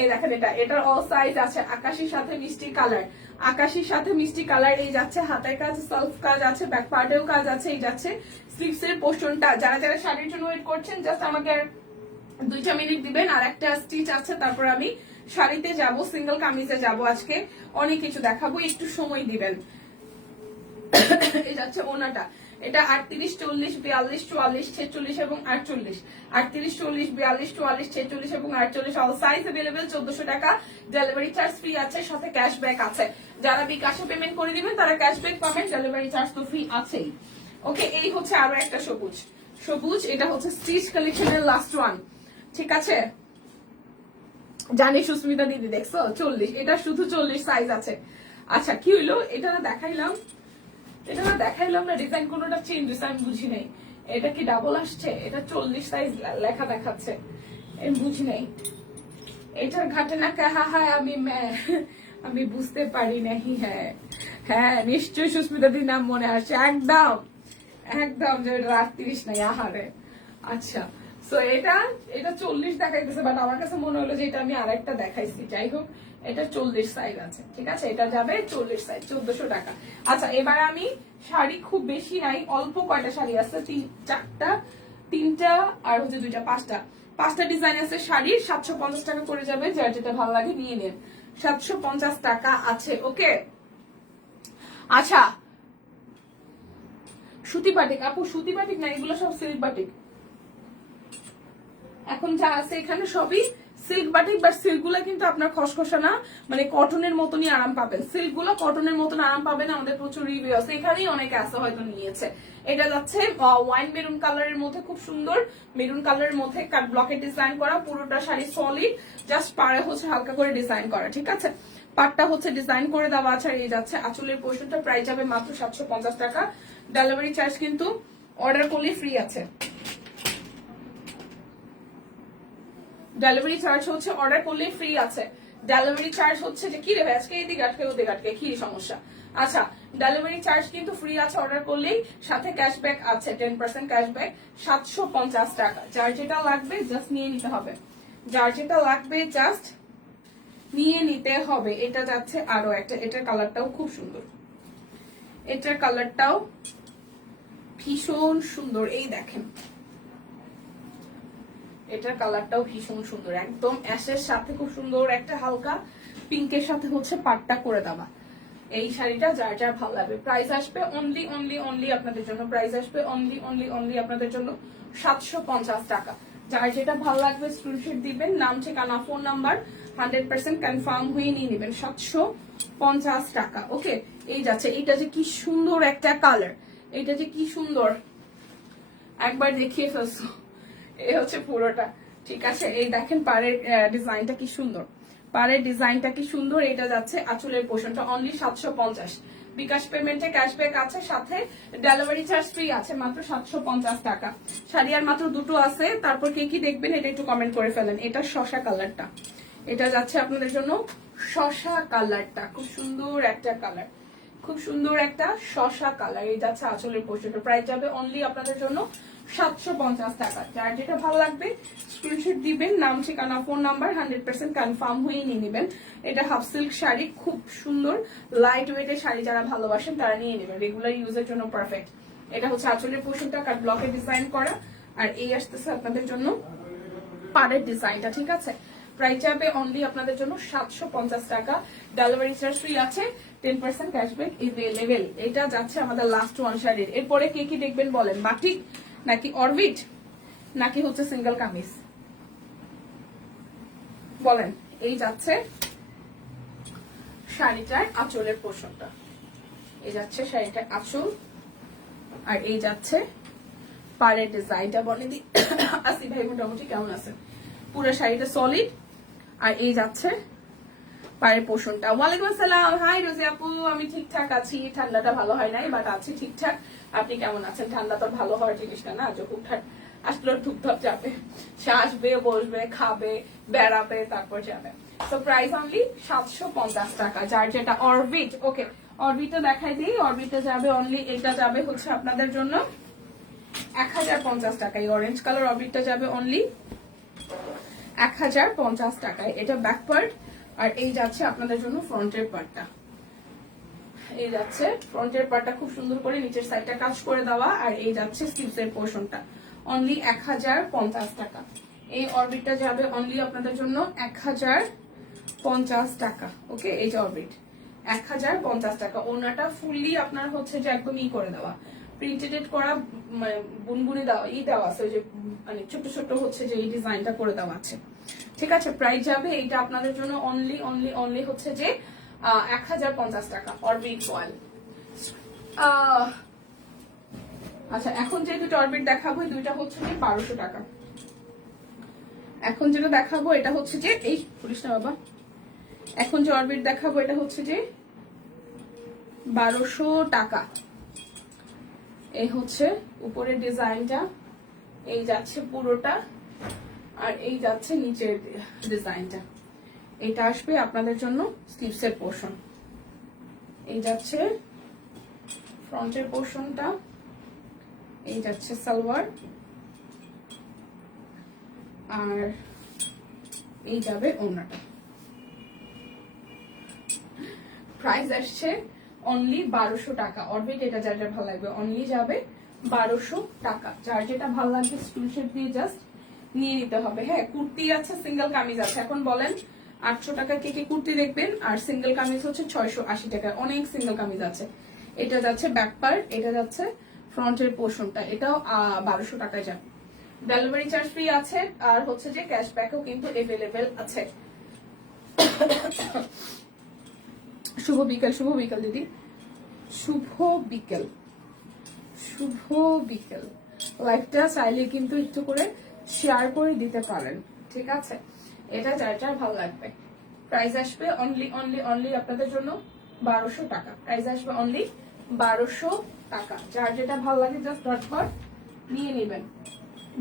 এই দেখেন, এটার অল সাইজ আছে। আকাশির সাথে মিষ্টি কালার, আকাশির সাথে মিষ্টি কালার। এই যাচ্ছে হাতের কাজ, সেলফ কাজ আছে, ব্যাক পার্টেও কাজ আছে। এই যাচ্ছে স্লিভস এর পোর্শনটা। যারা যারা শাড়ির জন্য ওয়েট করছেন জাস্ট আমাকে 2 মিনিট দিবেন, আর একটা স্টিচ আছে, তারপর আমি শাড়িতে যাব, সিঙ্গেল কামিজে যাব। আজকে অনেক কিছু দেখাবো, একটু সময় দিবেন। এই যাচ্ছে ওনাটা, এটা 38, 40, 42, 44, 46 এবং 48। 38, 40, 42, 44, 46 এবং 48 অল সাইজ अवेलेबल। 1400 টাকা। ডেলিভারি চার্জ ফ্রি আছে, সাথে ক্যাশব্যাক আছে। যারা বিকাশে পেমেন্ট করে দিবেন তারা ক্যাশব্যাক পাবেন, ডেলিভারি চার্জ তো ফ্রি আছেই। ওকে, এই হচ্ছে আরো একটা সবুজ, সবুজ। এটা হচ্ছে স্টিচ কালেকশনের লাস্ট ওয়ান, ঠিক আছে? জানি সুস্মিতা দিদি দেখছো 40, এটা শুধু 40 সাইজ আছে। আচ্ছা, কি হইলো, এটা না দেখাইলাম, এটা না দেখাইলাম না, ডিজাইন কোনোটা চেঞ্জ হয়েছে, আমি বুঝি নাই। এটা কি ডাবল আসছে? এটা 40 সাইজ লেখা দেখাচ্ছে, আমি বুঝি নাই। এটার ঘাটে না কাহা হয়, আমি বুঝতে পারি নাহি। হ্যাঁ হ্যাঁ, নিশ্চয়ই সুস্মিতা দিদির নাম মনে আসছে, একদম একদম যে 38 নাই, আহারে। আচ্ছা, সো এটা এটা 40 দেখাইতেছে, বাট আমার কাছে মনে হলো যে এটা আমি আরেকটা দেখাইছি। যাই হোক, এটা 40 সাইজ আছে, ঠিক আছে, এটা যাবে 40 সাইজ, 1400 টাকা। আচ্ছা, এবার আমি শাড়ি খুব বেশি নাই, অল্প কয়টা শাড়ি আছে, তিনটা আর হচ্ছে দুইটা, পাঁচটা ডিজাইন আছে শাড়ির। 750 টাকা করে যাবে, যার যেটা ভালো লাগে নিয়ে নেন। 750 টাকা আছে, ওকে। আচ্ছা, সুতি বাটিক আপু, সুতি বাটিক না, এগুলো সব সিল্ক বাটিক। এখন যা আছে এখানে সবই সিল্ক বাটিক, বাট সিল্ক গুলা কিন্তু আপনার খসখসা না, মানে কটনের মতনই আরাম পাবেন। সিল্ক গুলো কটনের মতন আরাম পাবেন। আমাদের প্রচুর রিভিউ আছে, এখানেই অনেকে আছে হয়তো নিয়েছে। এটা যাচ্ছে ওয়াইন মেরুন কালারের মধ্যে, খুব সুন্দর মেরুন কালারের মধ্যে কাট ব্লকের ডিজাইন করা, পুরোটা শাড়ি সলিড, জাস্ট পাড়ে হচ্ছে হালকা করে ডিজাইন করা, ঠিক আছে। পাটটা হচ্ছে ডিজাইন করে দেওয়া আছে। আর এই যাচ্ছে আঁচলের পোর্শনটা, প্রাইস যাবে মাত্র 750 টাকা। ডেলিভারি চার্জ কিন্তু অর্ডার করলে ফ্রি আছে। ডেলিভারি চার্জ হচ্ছে অর্ডার করলে ফ্রি আছে। ডেলিভারি চার্জ হচ্ছে যে কি রে ভাই, আজকে এদিকে আটকে ওদিকে আটকে, কি সমস্যা? আচ্ছা, ডেলিভারি চার্জ কিন্তু ফ্রি আছে অর্ডার করলেই, সাথে ক্যাশব্যাক আছে, 10% ক্যাশব্যাক, 750 টাকা। যার যেটা লাগবে জাস্ট নিয়ে নিতে হবে, যার যেটা লাগবে জাস্ট নিয়ে নিতে হবে। এটা যাচ্ছে আরো একটা, এটার কালারটাও খুব সুন্দর, এটার কালারটাও ভীষণ সুন্দর, এই দেখেন, এটার কালারটাও ভীষণ সুন্দর, একদম অ্যাশের সাথে খুব সুন্দর একটা হালকা পিঙ্কের সাথে হচ্ছে পাটটা করে দেওয়া। এই শাড়িটা যার যার ভালো লাগবে, প্রাইস আসবে অনলি অনলি অনলি আপনাদের জন্য, প্রাইস আসবে অনলি অনলি অনলি আপনাদের জন্য 750 টাকা। যার যেটা ভালো লাগবে স্ক্রিনশট দিবেন, নাম ঠিকানা ফোন নাম্বার 100% কনফার্ম হয়ে নিয়ে নেবেন। 750 টাকা, ওকে। এই যাচ্ছে, এটা যে কি সুন্দর একটা কালার, এটা যে কি সুন্দর, একবার দেখিয়ে ফেলছো। এই হচ্ছে পুরোটা, ঠিক আছে। এই দেখেন পাড়ের ডিজাইনটা কি সুন্দর, পাড়ের ডিজাইনটা কি সুন্দর। এটা যাচ্ছে আঁচলের পোর্শনটা, অনলি 750। বিকাশ পেমেন্টে ক্যাশব্যাক আছে, সাথে ডেলিভারি চার্জ ফ্রি আছে, মাত্র 750 টাকা। শাড়ি আর মাত্র দুটো আছে, তারপর কে কি দেখবেন এটা একটু কমেন্ট করে ফেলেন। এটা শসা কালারটা, এটা যাচ্ছে আপনাদের জন্য শসা কালারটা, খুব সুন্দর একটা কালার, খুব সুন্দর একটা শসা কালার। এই যাচ্ছে আঁচলের পোর্শনটা, প্রাইস যাবে অনলি আপনাদের জন্য 750 টাকা। যার যেটা ভালো লাগবে স্ক্রিনশট দিবেন, নাম ঠিকানা ফোন নাম্বার 100% কনফার্ম হয়ে নিয়ে নেবেন। এটা হাফ সিল্ক শাড়ি, খুব সুন্দর লাইট ওয়েটের শাড়ি, যারা ভালোবাসেন তারা নিয়ে নেবেন, রেগুলার ইউজের জন্য পারফেক্ট। এটা হচ্ছে আঁচলের পোর্শনটা, কাট ব্লকে ডিজাইন করা, আর এই আসতেছে আপনাদের জন্য পাড়ের ডিজাইনটা, ঠিক আছে। প্রাইস যাবে অনলি আপনাদের জন্য 750 টাকা। ডেলিভারি চার্জ ফ্রি আছে, 10% ক্যাশব্যাক এভেলেবেল। এটা যাচ্ছে আমাদের লাস্ট ওয়ান শাড়ির। এরপরে কে কি দেখবেন বলেন, বাটিক নাকি অরবিট নাকি হচ্ছে সিঙ্গেল কামিজ বলেন। এই যাচ্ছে শাড়িটার আঁচলের পোর্শনটা, এই যাচ্ছে শাড়িটার আঁচল, আর এই যাচ্ছে পাড়ের ডিজাইনটা। বলে দি আসি ভাই, মোটামুটি কেমন আছে? পুরো শাড়িটা সলিড, আর এই যাচ্ছে পাড়ের পোর্শনটা। ওয়ালাইকুম আসসালাম, হাই রোজি আপু, আমি ঠিকঠাক আছি, ঠান্ডাটা ভালো হয় নাই বাট আছি ঠিকঠাক। আপনি কেমন আছেন? ঠান্ডা তো ভালো হওয়ার জিনিসটা না, যখন আসলে ঠুকঠাক যাবে, সে আসবে, বসবে, খাবে, বেড়াবে, তারপর যাবে। তো প্রাইস অনলি 750 টাকা। যার যেটা অরবিট, ওকে, অরবিটটা দেখাই দিই। অরবিটটা যাবে অনলি, এটা যাবে হচ্ছে আপনাদের জন্য 1050 টাকা। এই অরেঞ্জ কালার অরবিটটা যাবে অনলি 1050 টাকায়। এটা ব্যাক পার্ট, আর এই যাচ্ছে আপনাদের জন্য ফ্রন্টের পার্টটা। এই যাচ্ছে ফ্রন্টের পার্টটা, খুব সুন্দর করে নিচের সাইডটা কাজ করে দেওয়া, আর এই যাচ্ছে স্লিভসের পোর্শনটা, অনলি 1050 টাকা। এই অরবিটটা যাবে অনলি আপনাদের জন্য 1050 টাকা, ওকে। এই যে অরবিট 1050 টাকা। ওনাটা ফুললি আপনার হচ্ছে যে একদম ই করে দেওয়া, প্রিন্টেড করা, বুনবুনি দেওয়া, ই দেওয়া আছে, ওই যে মানে ছোট ছোট হচ্ছে যে এই ডিজাইনটা করে দেওয়া আছে, ঠিক আছে। প্রাইস যাবে এইটা আপনাদের জন্য অনলি অনলি অনলি হচ্ছে যে 1050 টাকা। Orbit foil. আচ্ছা, এখন যে দুটো অরবিট দেখাবো, এই দুইটা হচ্ছে যে 1200 টাকা। এখন যেটা দেখাবো এটা হচ্ছে যে, এই পুলিশ না বাবা, এখন যে অরবিট দেখাবো এটা হচ্ছে যে 1200 টাকা। এই হচ্ছে উপরের ডিজাইনটা, এই যাচ্ছে পুরোটা, আর এই যাচ্ছে নিচের ডিজাইনটা। এটা আসবে আপনাদের জন্য স্লিভসের পোর্শন, এই যাচ্ছে ফ্রন্টের পোর্শনটা, এই যাচ্ছে সালোয়ার, আর এই যাবে ওড়নাটা। প্রাইস আসছে অনলি 1200 টাকা। অরবিট এটা যার যার ভালো লাগবে অনলি যাবে 1200 টাকা। যার যেটা ভালো লাগবে স্ক্রিনশট দিয়ে জাস্ট নিয়ে নিতে হবে। হ্যাঁ, কুর্তি আছে, সিঙ্গেল কামিজ আছে। এখন বলেন 800 টাকা কে কে কুর্তি দেখবেন, আর সিঙ্গেল কামিজ হচ্ছে 680 টাকা। অনেক সিঙ্গেল কামিজ আছে। এটা যাচ্ছে ব্যাক পার্ট, এটা যাচ্ছে ফ্রন্টের পোর্শনটা, এটাও 1200 টাকায় যাবে। ডেলিভারি চার্জ ফ্রি আছে, আর হচ্ছে যে ক্যাশব্যাকও কিন্তু এভেলেবেল আছে। শুভ বিকেল, শুভ বিকেল দিদি, শুভ বিকেল, শুভ বিকেল। লাইভটা চাইলে কিন্তু একটু করে শেয়ার করে দিতে পারেন, ঠিক আছে? এটা যার যার ভালো লাগবে। প্রাইস আসবে অনলি অনলি অনলি আপনাদের জন্য 1200 টাকা। প্রাইস আসবে অনলি 1200 টাকা। যার যেটা ভালো লাগে জাস্ট ঝটপট নিয়ে নেবেন।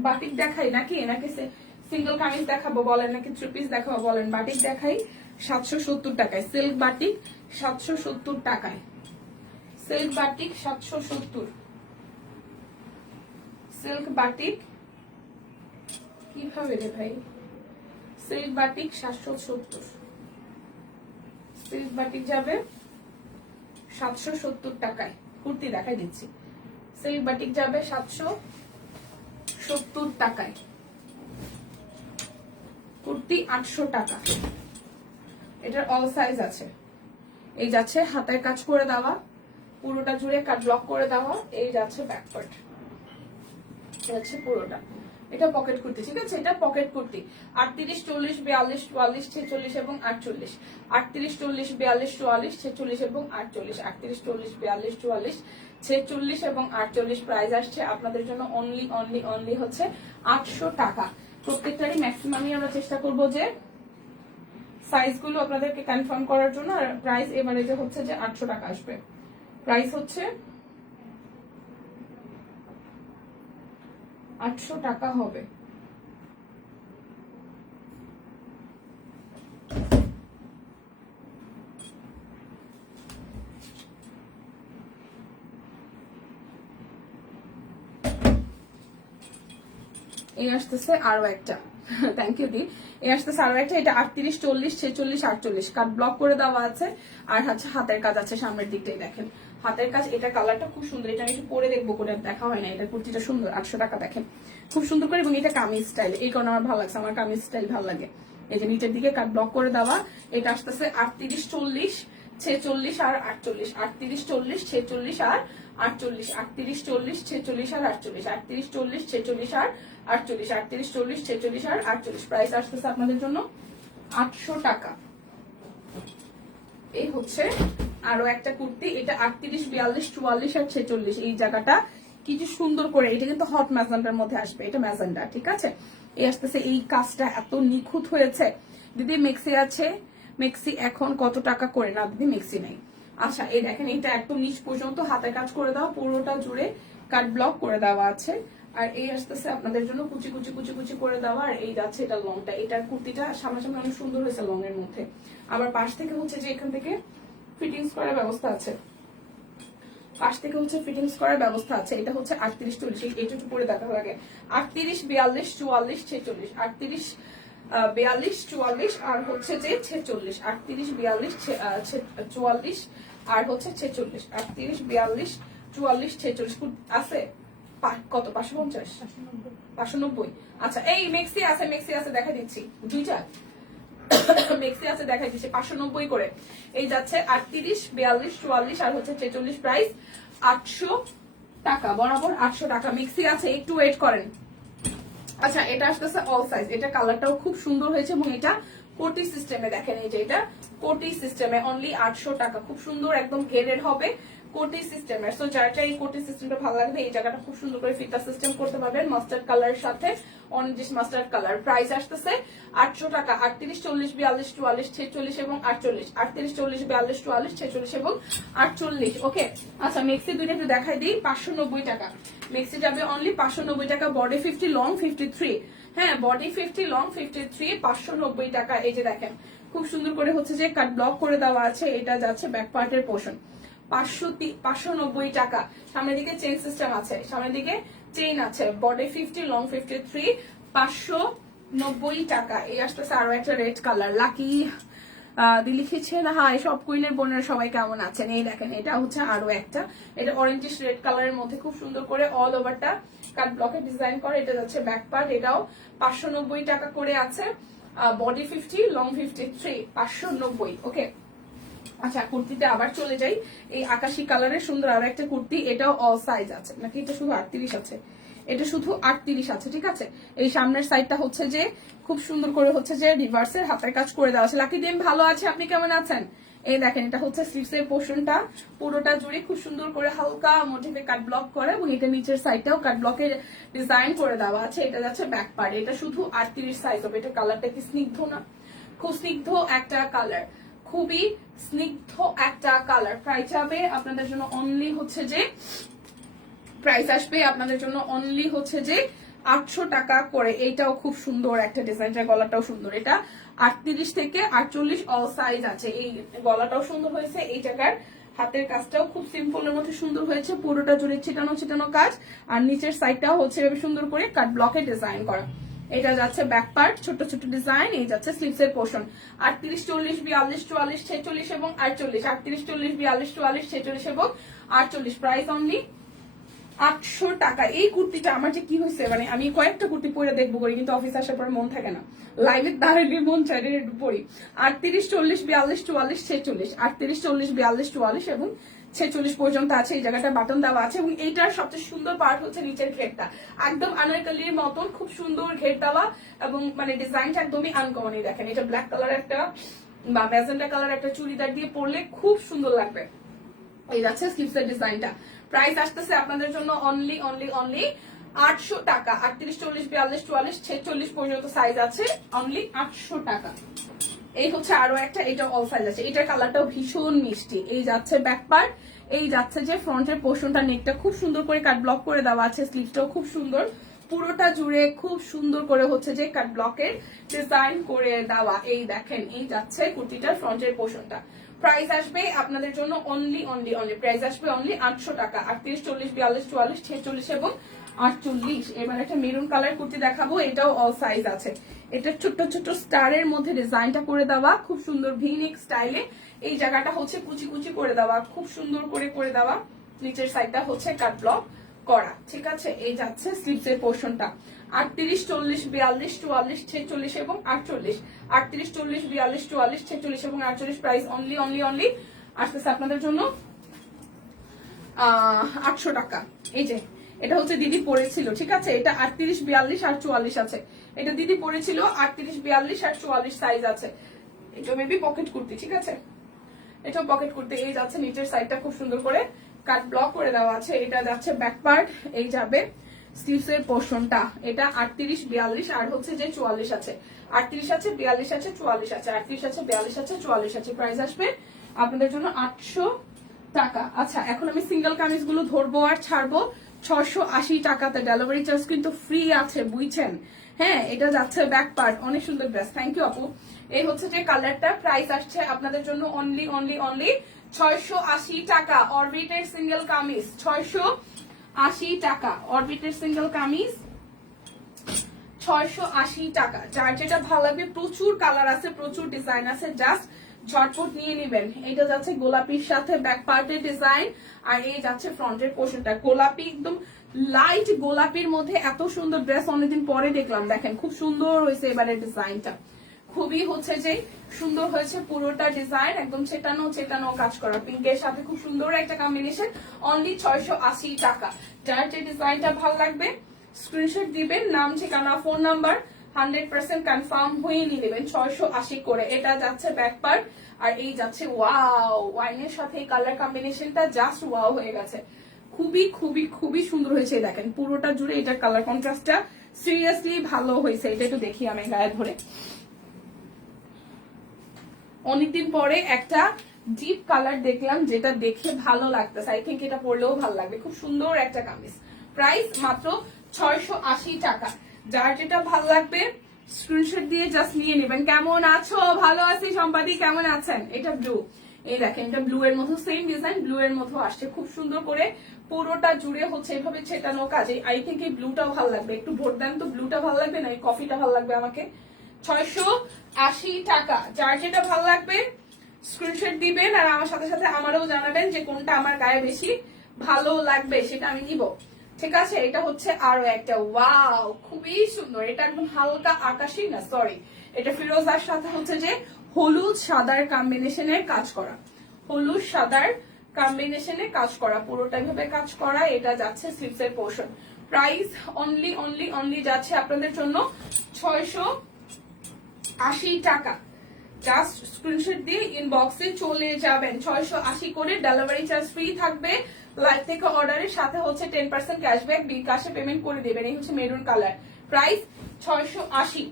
বাটিক দেখাই নাকি নাকি সিঙ্গেল কামিজ দেখাবো বলেন, নাকি থ্রি পিস দেখাবো বলেন? বাটিক দেখাই 770 টাকায়। সিল্ক বাটিক 770 টাকায়। Silk batik 770। সিল্ক বাটিক কিভাবে রে ভাই? Silk batik 770। সিল্ক বাটিক যাবে 770 টাকায়। কুর্তি দেখাই দিচ্ছি। সিল্ক বাটিক যাবে 770 টাকায়। কুর্তি 800 টাকা। এটার অল সাইজ আছে। এই যাচ্ছে হাতের কাজ করে দেওয়া, পুরোটা জুড়ে কাট ব্লক করে দেওয়া। এই যাচ্ছে ব্যাক পার্ট, যাচ্ছে পুরোটা। এটা পকেট কুর্তি, ঠিক আছে? এটা পকেট কুর্তি। 38, 40, 42, 44, 46 এবং 48। 38, 40, 42, 44, 46 এবং 48। 38, 40, 42, 44, 46 এবং 48। প্রাইস আসছে আপনাদের জন্য অনলি অনলি অনলি হচ্ছে 800 টাকা। প্রত্যেকটারই ম্যাক্সিমামই আমরা চেষ্টা করব যে সাইজগুলো আপনাদেরকে কনফার্ম করার জন্য। আর প্রাইস এবারে যে হচ্ছে যে 800 টাকা আসবে। প্রাইস হচ্ছে 800 টাকা হবে। এই আসতেছে আরো একটা, থ্যাংক ইউ দি। এই আসতেছে আরো একটা, এটা 38, 40, 46, 48। কাট ব্লক করে দেওয়া আছে, আর হচ্ছে হাতের কাজ আছে সামনের দিকটাই। দেখেন হাতের কাজ। এটা কালারটা খুব সুন্দর, এটা আমি একটু পরে দেখবো, করে দেখা হয় না। এটা কুর্তিটা সুন্দর, 800 টাকা। দেখেন খুব সুন্দর করে, এবং এটা কামিজ স্টাইল। এই কারণে আমার ভালো লাগছে, আমার কামিজ স্টাইল ভালো লাগে। এই যে নিচের দিকে কাট ব্লক করে দেওয়া। এটা আসতেছে 38, 40, 46 আর 48। 38, 40, 46 আর 48। 38, 40, 46 আর 48। 38, 40, 46 আর 48। 38, 40, 46 আর 48। প্রাইস আসতেছে আপনাদের জন্য 800 টাকা। এই হচ্ছে আরো একটা কুর্তি। এটা 38, 42, 44 আর 46। এই জায়গাটা কিছু সুন্দর করে, এটা কিন্তু হট ম্যাজেন্ডার মধ্যে আসবে। এটা ম্যাজেন্ডা, ঠিক আছে? এই আসতেছে, এই কাজটা এত নিখুঁত হয়েছে। দিদি মেক্সি আছে? মেক্সি এখন কত টাকা করে? না দিদি মেক্সি নাই। আচ্ছা, এই দেখেন এটা একদম নিচ পর্যন্ত হাতের কাজ করে দেওয়া, পুরোটা জুড়ে কাট ব্লক করে দেওয়া আছে। আর এই আসতেছে আপনাদের জন্য কুচি কুচি কুচি কুচি করে দেওয়া। আর এই যাচ্ছে এটা লংটা। এটার কুর্তিটা সামনাসামনি অনেক সুন্দর হয়েছে লং এর মধ্যে। আবার পাশ থেকে হচ্ছে যে এখান থেকে ফিটিংস করার ব্যবস্থা আছে। পাশ থেকে হচ্ছে ফিটিংস করার ব্যবস্থা আছে। এটা হচ্ছে 38, 40। এটা একটু পরে দেখা লাগে। 38, 42, 44, 46। 38, 42, 44 আর হচ্ছে যে 46। 38, 42, 44 আর হচ্ছে 46। 38, 42, 44, 46 আছে। কত? 550, 590। আচ্ছা, এই মেক্সি আছে, মেক্সি আছে দেখা দিচ্ছি। দুইটা মেক্সি আছে দেখাই দিচ্ছি 590 করে। এই যাচ্ছে 38, 42, 44 আর হচ্ছে 46। প্রাইস 800 টাকা, বরাবর 800 টাকা। মেক্সি আছে, একটু ওয়েট করেন। আচ্ছা, এটা আসতেছে অল সাইজ। এটা কালারটাও খুব সুন্দর হয়েছে, এবং এটা কোটি সিস্টেমে। দেখেন এই যে এটা কোটি সিস্টেমে অনলি 800 টাকা। খুব সুন্দর, একদম ঘেরের হবে, কোটি সিস্টেমের। সো যারটা এই কোটি সিস্টেমটা ভালো লাগবে, এই জায়গাটা খুব সুন্দর করে ফিতা সিস্টেম করতে পারবেন মাস্টার্ড কালারের সাথে, অরেঞ্জ মাস্টার্ড কালার। প্রাইস আসতেছে 800 টাকা। 38, 40, 42, 44, 46 এবং 48। 38, 40, 42, 44, 46 এবং 48। ওকে, আচ্ছা মেক্সি দুইটা একটু দেখাই দিই। 590 টাকা মেক্সি যাবে অনলি 590 টাকা। Body 50, long 53। হ্যাঁ, বডি 50, লং 53, 590 টাকা। এই যে দেখেন খুব সুন্দর করে হচ্ছে যে কাট ব্লক করে দেওয়া আছে। এটা যাচ্ছে ব্যাক পার্টের পোর্শন। 590 টাকা। সামনের দিকে চেইন সিস্টেম আছে, সামনের দিকে চেইন আছে। বডি 50, লং 53, 90 টাকা। এই আসতেছে আরো একটা রেড কালার, লাকি দি লিখেছেন হাই সব কুইনের বোনের সবাই কেমন আছেন। এই দেখেন এটা হচ্ছে আরো একটা, এটা অরেঞ্জিশ রেড কালারের মধ্যে খুব সুন্দর করে অল ওভারটা কাট ব্লকে ডিজাইন করে। এটা যাচ্ছে ব্যাক পার্ট, এটাও 590 টাকা করে আছে। Body 50, long 53, 590। ওকে, আচ্ছা কুর্তিতে আবার চলে যাই। এই আকাশি কালারের সুন্দর আরো একটা কুর্তি, এটাও অল সাইজ আছে নাকি এটা শুধু 38 আছে? এটা শুধু 38 আছে, ঠিক আছে। এই সামনের সাইডটা হচ্ছে যে খুব সুন্দর করে হচ্ছে যে রিভার্সের হাতের কাজ করে দেওয়া আছে। লাকি দিন ভালো আছে, আপনি কেমন আছেন? এই দেখেন এটা হচ্ছে স্লিভসের পোর্শনটা, পুরোটা জুড়ে খুব সুন্দর করে হালকা মোটিভে কাট ব্লক করে এবং এটা নিচের সাইডটাও কাট ব্লকের ডিজাইন করে দেওয়া আছে। এটা যাচ্ছে ব্যাক পার্ট, এটা শুধু 38 সাইজ হবে। এটা কালারটা কি স্নিগ্ধ না? খুব স্নিগ্ধ একটা কালার, খুবই স্নিগ্ধ একটা কালার। প্রাইস হবে আপনাদের জন্য অনলি হচ্ছে যে প্রাইস আসবে আপনাদের জন্য অনলি হচ্ছে যে 800 টাকা করে। এইটাও খুব সুন্দর একটা ডিজাইন, গলাটাও সুন্দর। এটা 38 থেকে 48 অল সাইজ আছে। এই গলাটাও সুন্দর হয়েছে, এই জায়গার হাতের কাজটাও খুব সিম্পলের মধ্যে সুন্দর হয়েছে, পুরোটা জুড়ে ছিটানো ছিটানো কাজ। আর নিচের সাইডটাও হচ্ছে সুন্দর করে কাট ব্লকে ডিজাইন করা। এটা যাচ্ছে ব্যাক পার্ট, ছোট ছোট ডিজাইন। এই যাচ্ছে স্লিভসের পোর্শন। 38, 40, 42, 44, 46 এবং 48। 38, 40, 42, 44, 46 এবং 48। প্রাইস অনলি 800 টাকা। এই কুর্তিটা আমার যে কি হয়েছে, মানে আমি কয়েকটা কুর্তি পরে দেখবো করি, কিন্তু অফিস আসার পর মন থাকে না, লাইভে দাঁড়িয়ে মন চাইলে একটু পরি। 38, 40, 42, 44, 46। 38, 40, 42, 44 এবং 46 পর্যন্ত আছে। এই জায়গাটা বাটন দেওয়া আছে এবং এইটার সবচেয়ে সুন্দর পার্ট হচ্ছে নিচের ঘেরটা, একদম আনারকলির মতন খুব সুন্দর ঘের দেওয়া এবং মানে ডিজাইনটা একদমই আনকমনই। দেখেন এটা ব্ল্যাক কালার একটা বা ম্যাজেন্টা কালার একটা চুড়িদার দিয়ে পরলে খুব সুন্দর লাগবে। এই যাচ্ছে স্লিভসের ডিজাইনটা। প্রাইস আসতেছে আপনাদের জন্য অনলি অনলি অনলি 800 টাকা। 38, 40, 42, 44, 46 পর্যন্ত সাইজ আছে, অনলি 800 টাকা। এই হচ্ছে আরো একটা, এটা অল সাইজ আছে। এটার কালারটাও ভীষণ মিষ্টি। এই যাচ্ছে ব্যাক পার্ট, এই যাচ্ছে যে ফ্রন্টের পোর্শনটা, নেকটা খুব সুন্দর করে কাট ব্লক করে দেওয়া আছে। স্লিভসটাও খুব সুন্দর, পুরোটা জুড়ে খুব সুন্দর করে হচ্ছে যে কাট ব্লকের ডিজাইন করে দেওয়া। এই দেখেন এই যাচ্ছে কুর্তিটার ফ্রন্টের পোর্শনটা। প্রাইস আসবে আপনাদের জন্য অনলি অনলি অনলি প্রাইস আসবে অনলি 800 টাকা। 38, 40, 42, 44, 46 এবং 48। এবার একটা মেরুন কালার কুর্তি দেখাবো, এটাও অল সাইজ আছে। এটা ছোট্ট ছোট্ট স্টারের মধ্যে ডিজাইনটা করে দেওয়া, খুব সুন্দর ভিনেক স্টাইলে। এই জায়গাটা হচ্ছে কুচি কুচি করে দেওয়া, খুব সুন্দর করে করে দেওয়া। নিচের সাইডটা হচ্ছে কাট ব্লক করা, ঠিক আছে। এই যাচ্ছে স্লিভসের পোর্শনটা। 38, 40, 42, 44, 46 এবং 48। 38, 40, 42, 44, 46 এবং 48। প্রাইস অনলি অনলি অনলি আসতেছে আপনাদের জন্য 800 টাকা। এই যে এটা হচ্ছে দিদি পরেছিল, ঠিক আছে। এটা 38, 42 আর 44 আছে। এটা দিদি পরেছিল 38, 42 আর 44 সাইজ আছে। এটা মেবি পকেট কুর্তি, ঠিক আছে। এটাও পকেট কুর্তি। এই যাচ্ছে নিচের সাইডটা খুব সুন্দর করে কাট ব্লক করে দেওয়া আছে। এটা যাচ্ছে ব্যাক পার্ট, এই যাবে স্লিভসের পোর্শনটা। এটা 38, 42 আর হচ্ছে যে 44 আছে। 38 আছে, 42 আছে, 44 আছে। 38 আছে, 42 আছে, 44 আছে। প্রাইস আসবে আপনাদের জন্য 800 টাকা। আচ্ছা এখন আমি সিঙ্গেল কামিজ গুলো ধরবো আর ছাড়বো। 680 টাকাতে ডেলিভারি চার্জ কিন্তু ফ্রি আছে, বুঝছেন। হ্যাঁ এটা যাচ্ছে ব্যাক পার্ট, অনেক সুন্দর ড্রেস। থ্যাংক ইউ আপু। এই হচ্ছে যে কালারটা। প্রাইস আসছে আপনাদের জন্য অনলি অনলি অনলি 680 টাকা। অরবিটের সিঙ্গেল কামিজ 680 টাকা। অরবিটের সিঙ্গেল কামিজ 680 টাকা। যার যেটা ভালো লাগবে, প্রচুর কালার আছে, প্রচুর ডিজাইন আছে, জাস্ট ঝটপট নিয়ে নেবেন। এটা যাচ্ছে গোলাপির সাথে ব্যাক পার্টের ডিজাইন আর এই যাচ্ছে ফ্রন্টের পোর্শনটা। গোলাপি, একদম লাইট গোলাপির মধ্যে এত সুন্দর ড্রেস অনেকদিন পরে দেখলাম। দেখেন খুব সুন্দর হয়েছে এবারের ডিজাইনটা, খুবই হচ্ছে যে সুন্দর হয়েছে পুরোটা ডিজাইন, একদম ছেটানো ছেটানো কাজ করা। পিঙ্কের সাথে খুব সুন্দর একটা কম্বিনেশন। অনলি 680 টাকা। যার যে ডিজাইনটা ভালো লাগবে স্ক্রিনশট দিবেন, নাম ঠিকানা ফোন নাম্বার 100% কনফার্ম হয়ে নিয়ে নেবেন। 680 করে। এটা যাচ্ছে ব্যাক পার্ট আর এই যাচ্ছে ওয়াও, ওয়াইনের সাথে এই কালার কম্বিনেশনটা জাস্ট ওয়াও হয়ে গেছে। খুবই খুবই খুবই সুন্দর হয়েছে। দেখেন পুরোটা জুড়ে এটার কালার কন্ট্রাস্টটা সিরিয়াসলি ভালো হয়েছে। এটা একটু দেখি আমি গায়ে ধরে। অনেকদিন পরে একটা ডিপ কালার দেখলাম যেটা দেখে ভালো লাগতেছে। আই থিঙ্ক এটা পরলেও ভালো লাগবে। খুব সুন্দর একটা কামিজ। প্রাইস মাত্র 680 টাকা। যার যেটা ভালো লাগবে স্ক্রিনশট দিয়ে জাস্ট নিয়ে নেবেন। কেমন আছো? ভালো আছি। সম্পাদি কেমন আছেন? এটা ব্লু, এই দেখেন এটা ব্লু এর মতো সেম ডিজাইন, ব্লু এর মতো আসছে খুব সুন্দর করে পুরোটা জুড়ে হচ্ছে এভাবে ছেটানো কাজ। আই থিঙ্ক এই ব্লুটাও ভালো লাগবে, একটু ভোট দেন তো ব্লুটা ভালো লাগবে না এই কফিটা ভালো লাগবে আমাকে। 680 টাকা, যার যেটা ভালো লাগবে স্ক্রিনশট দিবেন আর আমার সাথে সাথে আমারও জানাবেন যে কোনটা আমার গায়ে বেশি ভালো লাগবে সেটা আমি নিব, ঠিক আছে। এটা হচ্ছে আরো একটা, ওয়াও খুবই সুন্দর, এটা একদম হালকা আকাশি না সরি, এটা ফিরোজার সাথে হচ্ছে যে হলুদ সাদার কম্বিনেশনে কাজ করা, হলুদ সাদার কম্বিনেশনে কাজ করা, পুরোটা ভাবে কাজ করা। এটা যাচ্ছে স্লিভসের portion. Price only only only যাচ্ছে আপনাদের জন্য 680 টাকা। জাস্ট স্ক্রিনশট দিয়ে ইনবক্সে চলে যাবেন। 680 করে, ডেলিভারি চার্জ ফ্রি থাকবে। লাইভ থেকে অর্ডারের সাথে হচ্ছে 10% ক্যাশব্যাক, বিকাশে পেমেন্ট করে দেবেন। এই হচ্ছে মেরুন কালার, প্রাইস 680।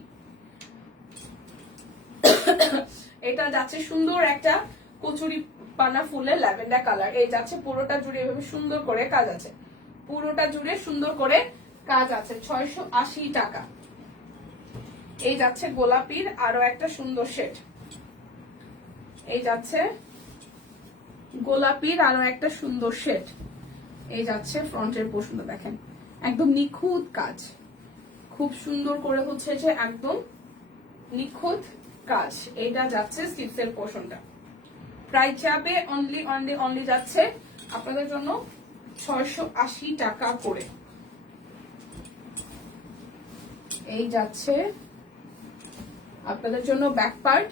এটা যাচ্ছে সুন্দর একটা কচুরি পানা ফুলের ল্যাভেন্ডার কালার, এই যাচ্ছে পুরোটা জুড়ে এভাবে সুন্দর করে কাজ আছে, পুরোটা জুড়ে সুন্দর করে কাজ আছে। 680 টাকা। এই যাচ্ছে গোলাপির আরো একটা সুন্দর শেড, এই যাচ্ছে গোলাপির আরো একটা সুন্দর শেড, এই যাচ্ছে ফ্রন্টের পোর্শনটা দেখেন একদম নিখুঁত কাজ, খুব সুন্দর করে হচ্ছে যে একদম নিখুঁত কাজ। এটা যাচ্ছে স্লিভসের পোর্শনটা, প্রাইস যাবে অনলি অনলি অনলি যাচ্ছে আপনাদের জন্য 680 টাকা করে। এই যাচ্ছে আপনাদের জন্য ব্যাক পার্ট,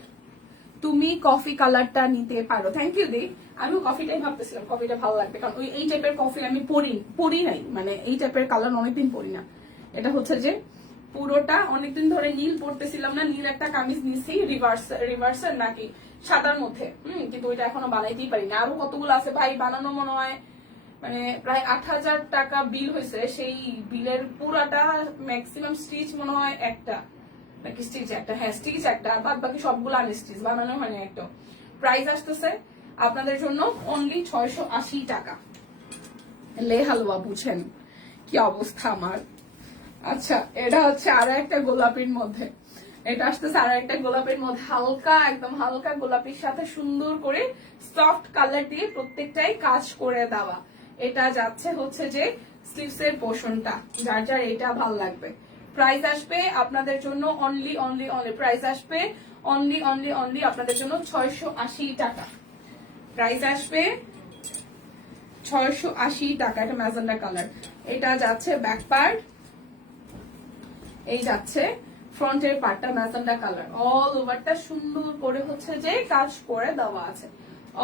তুমি কফি কালারটা নিতে পারো। থ্যাংক ইউ দি, আমিও কফিটাই ভাবতেছিলাম, কফিটা ভালো লাগবে কারণ ওই এই টাইপের কফি আমি পরি নাই, মানে এই টাইপের কালার অনেকদিন পরি না। এটা হচ্ছে যে পুরোটা অনেকদিন ধরে নীল পরতেছিলাম না, নীল একটা কামিজ নিছি রিভার্সের নাকি সাদার মধ্যে, কিন্তু ওইটা এখনো বানাইতেই পারি না। আরো কতগুলো আছে ভাই বানানো, মনে হয় মানে প্রায় 8000 টাকা বিল হয়েছে, সেই বিলের পুরাটা ম্যাক্সিমাম স্টিচ মনে হয় একটা নাকি স্টিচ একটা, হ্যাঁ স্টিচ একটা, বাদ বাকি সবগুলো আনস্টিচ, বানানো হয়নি একটা। প্রাইস আসতেছে আপনাদের জন্য অনলি 680 টাকা। লে হালুয়া বুঝেন কি অবস্থা আমার। আচ্ছা এটা হচ্ছে আরো একটা গোলাপির মধ্যে, এটা আসতেছে আরো একটা গোলাপের মধ্যে, হালকা একদম হালকা গোলাপির সাথে সুন্দর করে সফট কালার দিয়ে প্রত্যেকটাই কাজ করে দেওয়া। এটা যাচ্ছে হচ্ছে যে স্লিভসের পোর্শনটা, যার যার এটা ভালো লাগবে। প্রাইস আসবে আপনাদের জন্য অনলি অনলি অনলি, প্রাইস আসবে অনলি অনলি অনলি আপনাদের জন্য 680 টাকা। প্রাইস আসবে 680 টাকা। এটা ম্যাজেন্ডা কালার, এটা যাচ্ছে ব্যাক পার্ট, এই যাচ্ছে ফ্রন্টের পার্টটা ম্যাজেন্ডা কালার, অল ওভারটা সুন্দর করে হচ্ছে যে কাজ করে দেওয়া আছে,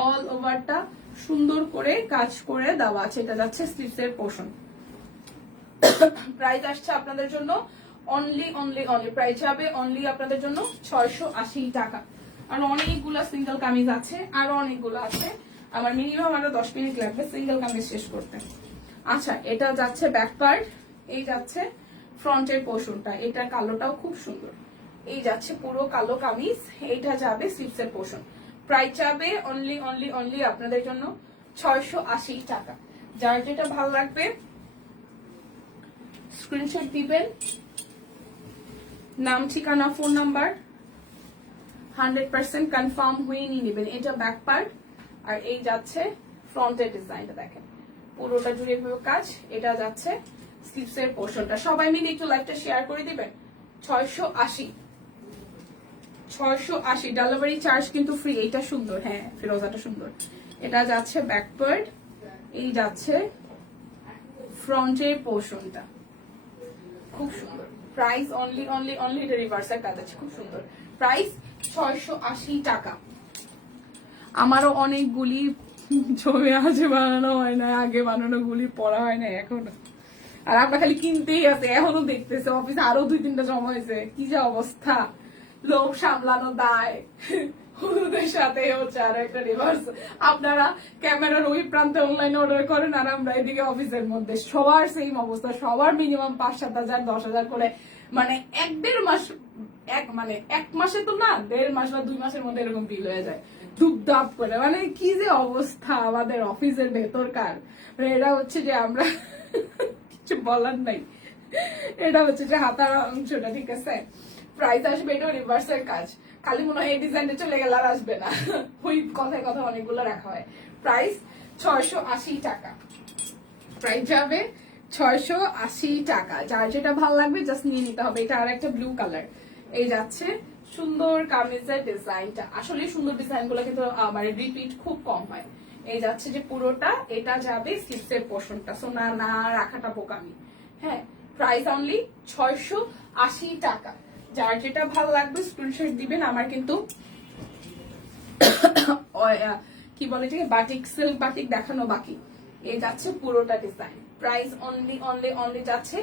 অল ওভারটা সুন্দর করে কাজ করে দেওয়া আছে। এটা যাচ্ছে স্লিভসের পোর্শন। প্রাইস আসছে আপনাদের জন্য অনলি অনলি অনলি, প্রাইস যাবে অনলি আপনাদের জন্য 680 টাকা। আর অনেকগুলা সিঙ্গেল কামিজ আছে, আরো অনেকগুলো আছে, আমার মিনিমাম আরো 10 মিনিট লাগবে সিঙ্গেল কামিজ শেষ করতে। আচ্ছা এটা যাচ্ছে ব্যাক পার্ট, এই যাচ্ছে ফ্রন্টের পোর্শনটা, এটা কালোটাও খুব সুন্দর, এই যাচ্ছে পুরো কালো কামিজ, এইটা যাবে স্লিভসের পোর্শন। প্রাইস যাবে অনলি অনলি অনলি আপনাদের জন্য 680 টাকা। যার যেটা ভালো লাগবে স্ক্রিনশট দিবেন, নাম ঠিকানা ফোন নাম্বার 100% কনফার্ম হয়ে নিয়ে নেবেন। এটা ব্যাক পার্ট আর এই যাচ্ছে ফ্রন্টের ডিজাইনটা দেখেন পুরোটা জুড়ে কাজ, এটা যাচ্ছে স্লিভসের পোর্শনটা। সবাই মিলে একটু লাইভটা শেয়ার করে দিবেন। 680 ডেলিভারি চার্জ কিন্তু ফ্রি। এইটা সুন্দর, হ্যাঁ ফিরোজাটা সুন্দর। এটা যাচ্ছে ব্যাক পার্ট, এই যাচ্ছে ফ্রন্টের পোর্শনটা, খুব সুন্দর। প্রাইস অনলি অনলি অনলি, এটা রিভার্সের কাজ আছে, খুব সুন্দর। প্রাইস 680 টাকা। আমারও অনেকগুলি ছবি আছে বানানো হয় না, আগে বানানো গুলি পড়া হয় না এখনো, আর আমরা খালি কিনতেই আছে, এখনো দেখতেছে অফিসে আরো 2-3টা জমা হয়েছে। কি যে অবস্থা, লোভ সামলানো দায়। হলুদের সাথে হচ্ছে আর একটা রিভার্স, আপনারা ক্যামেরার ওই প্রান্তে অনলাইনে অর্ডার করেন আর আমরা এদিকে অফিসের মধ্যে, সবার সেম অবস্থা, সবার মিনিমাম 5-7 হাজার 10 হাজার করে, মানে 1-1.5 মাস, এক মাসে তো না, 1.5 মাস বা 2 মাসের মধ্যে এরকম বিল হয়ে যায় ধুপধাপ করে। মানে কি যে অবস্থা আমাদের অফিসের ভেতরকার, মানে এটা হচ্ছে যে আমরা কিছু বলার নাই, এটা হচ্ছে যে হাতার অংশটা, ঠিক আছে। প্রাইস আসবে, এটা রিভার্সের কাজ, খালি মনে হয় এই ডিজাইনটা চলে গেলে আর আসবে না। ওই কথায় কথা অনেকগুলো রাখা হয়। প্রাইস 680 টাকা, প্রাইস যাবে 680 টাকা। যার যেটা ভালো লাগবে জাস্ট নিয়ে নিতে হবে। এটা আর একটা ব্লু কালার, এই যাচ্ছে সুন্দর কামিজের ডিজাইনটা। আসলে সুন্দর ডিজাইন গুলো কিন্তু মানে রিপিট খুব কম হয়। এই যাচ্ছে যে পুরোটা, এটা যাবে স্লিপসের পোর্শনটা, সো না না রাখাটা বোকামি। হ্যাঁ, প্রাইস অনলি 680 টাকা। যার যেটা ভালো লাগবে স্ক্রিনশট দিবেন। আমার কিন্তু কি বলে এটাকে বাটিক, সিল্ক বাটিক দেখানো বাকি। এই যাচ্ছে পুরোটা design. Price only only only যাচ্ছে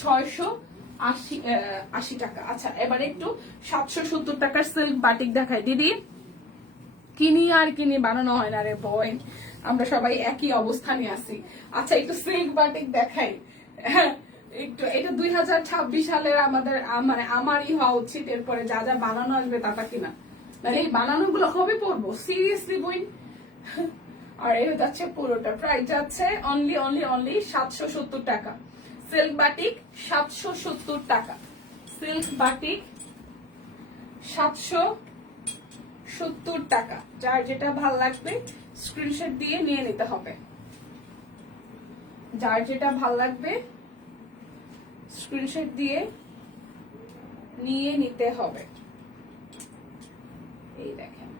680 টাকা। আচ্ছা, এবার একটু 770 টাকার সিল্ক বাটিক দেখায় দিদি। কিনি আর কিনি, বানানো হয় না রে বয়, আমরা সবাই একই অবস্থানে আছি। আচ্ছা, একটু সিল্ক বাটিক দেখাই। হ্যাঁ, একটু এটা 2026 সালের আমাদের মানে আমারই হওয়া উচিত। এরপরে যা যা বানানো আসবে তা কিনা, মানে এই বানানো গুলো কবে পড়বো সিরিয়াসলি বই। আর এই যাচ্ছে পুরোটা, প্রাইস যাচ্ছে অনলি অনলি অনলি 770 টাকা। সিল্ক বাটিক 770 টাকা, সিল্ক বাটিক 770 টাকা। যার যেটা ভাল লাগবে স্ক্রিনশট দিয়ে নিয়ে নিতে হবে। যার যেটা ভাল লাগবে স্ক্রিনশট দিয়ে নিয়ে নিতে হবে। এই দেখেন,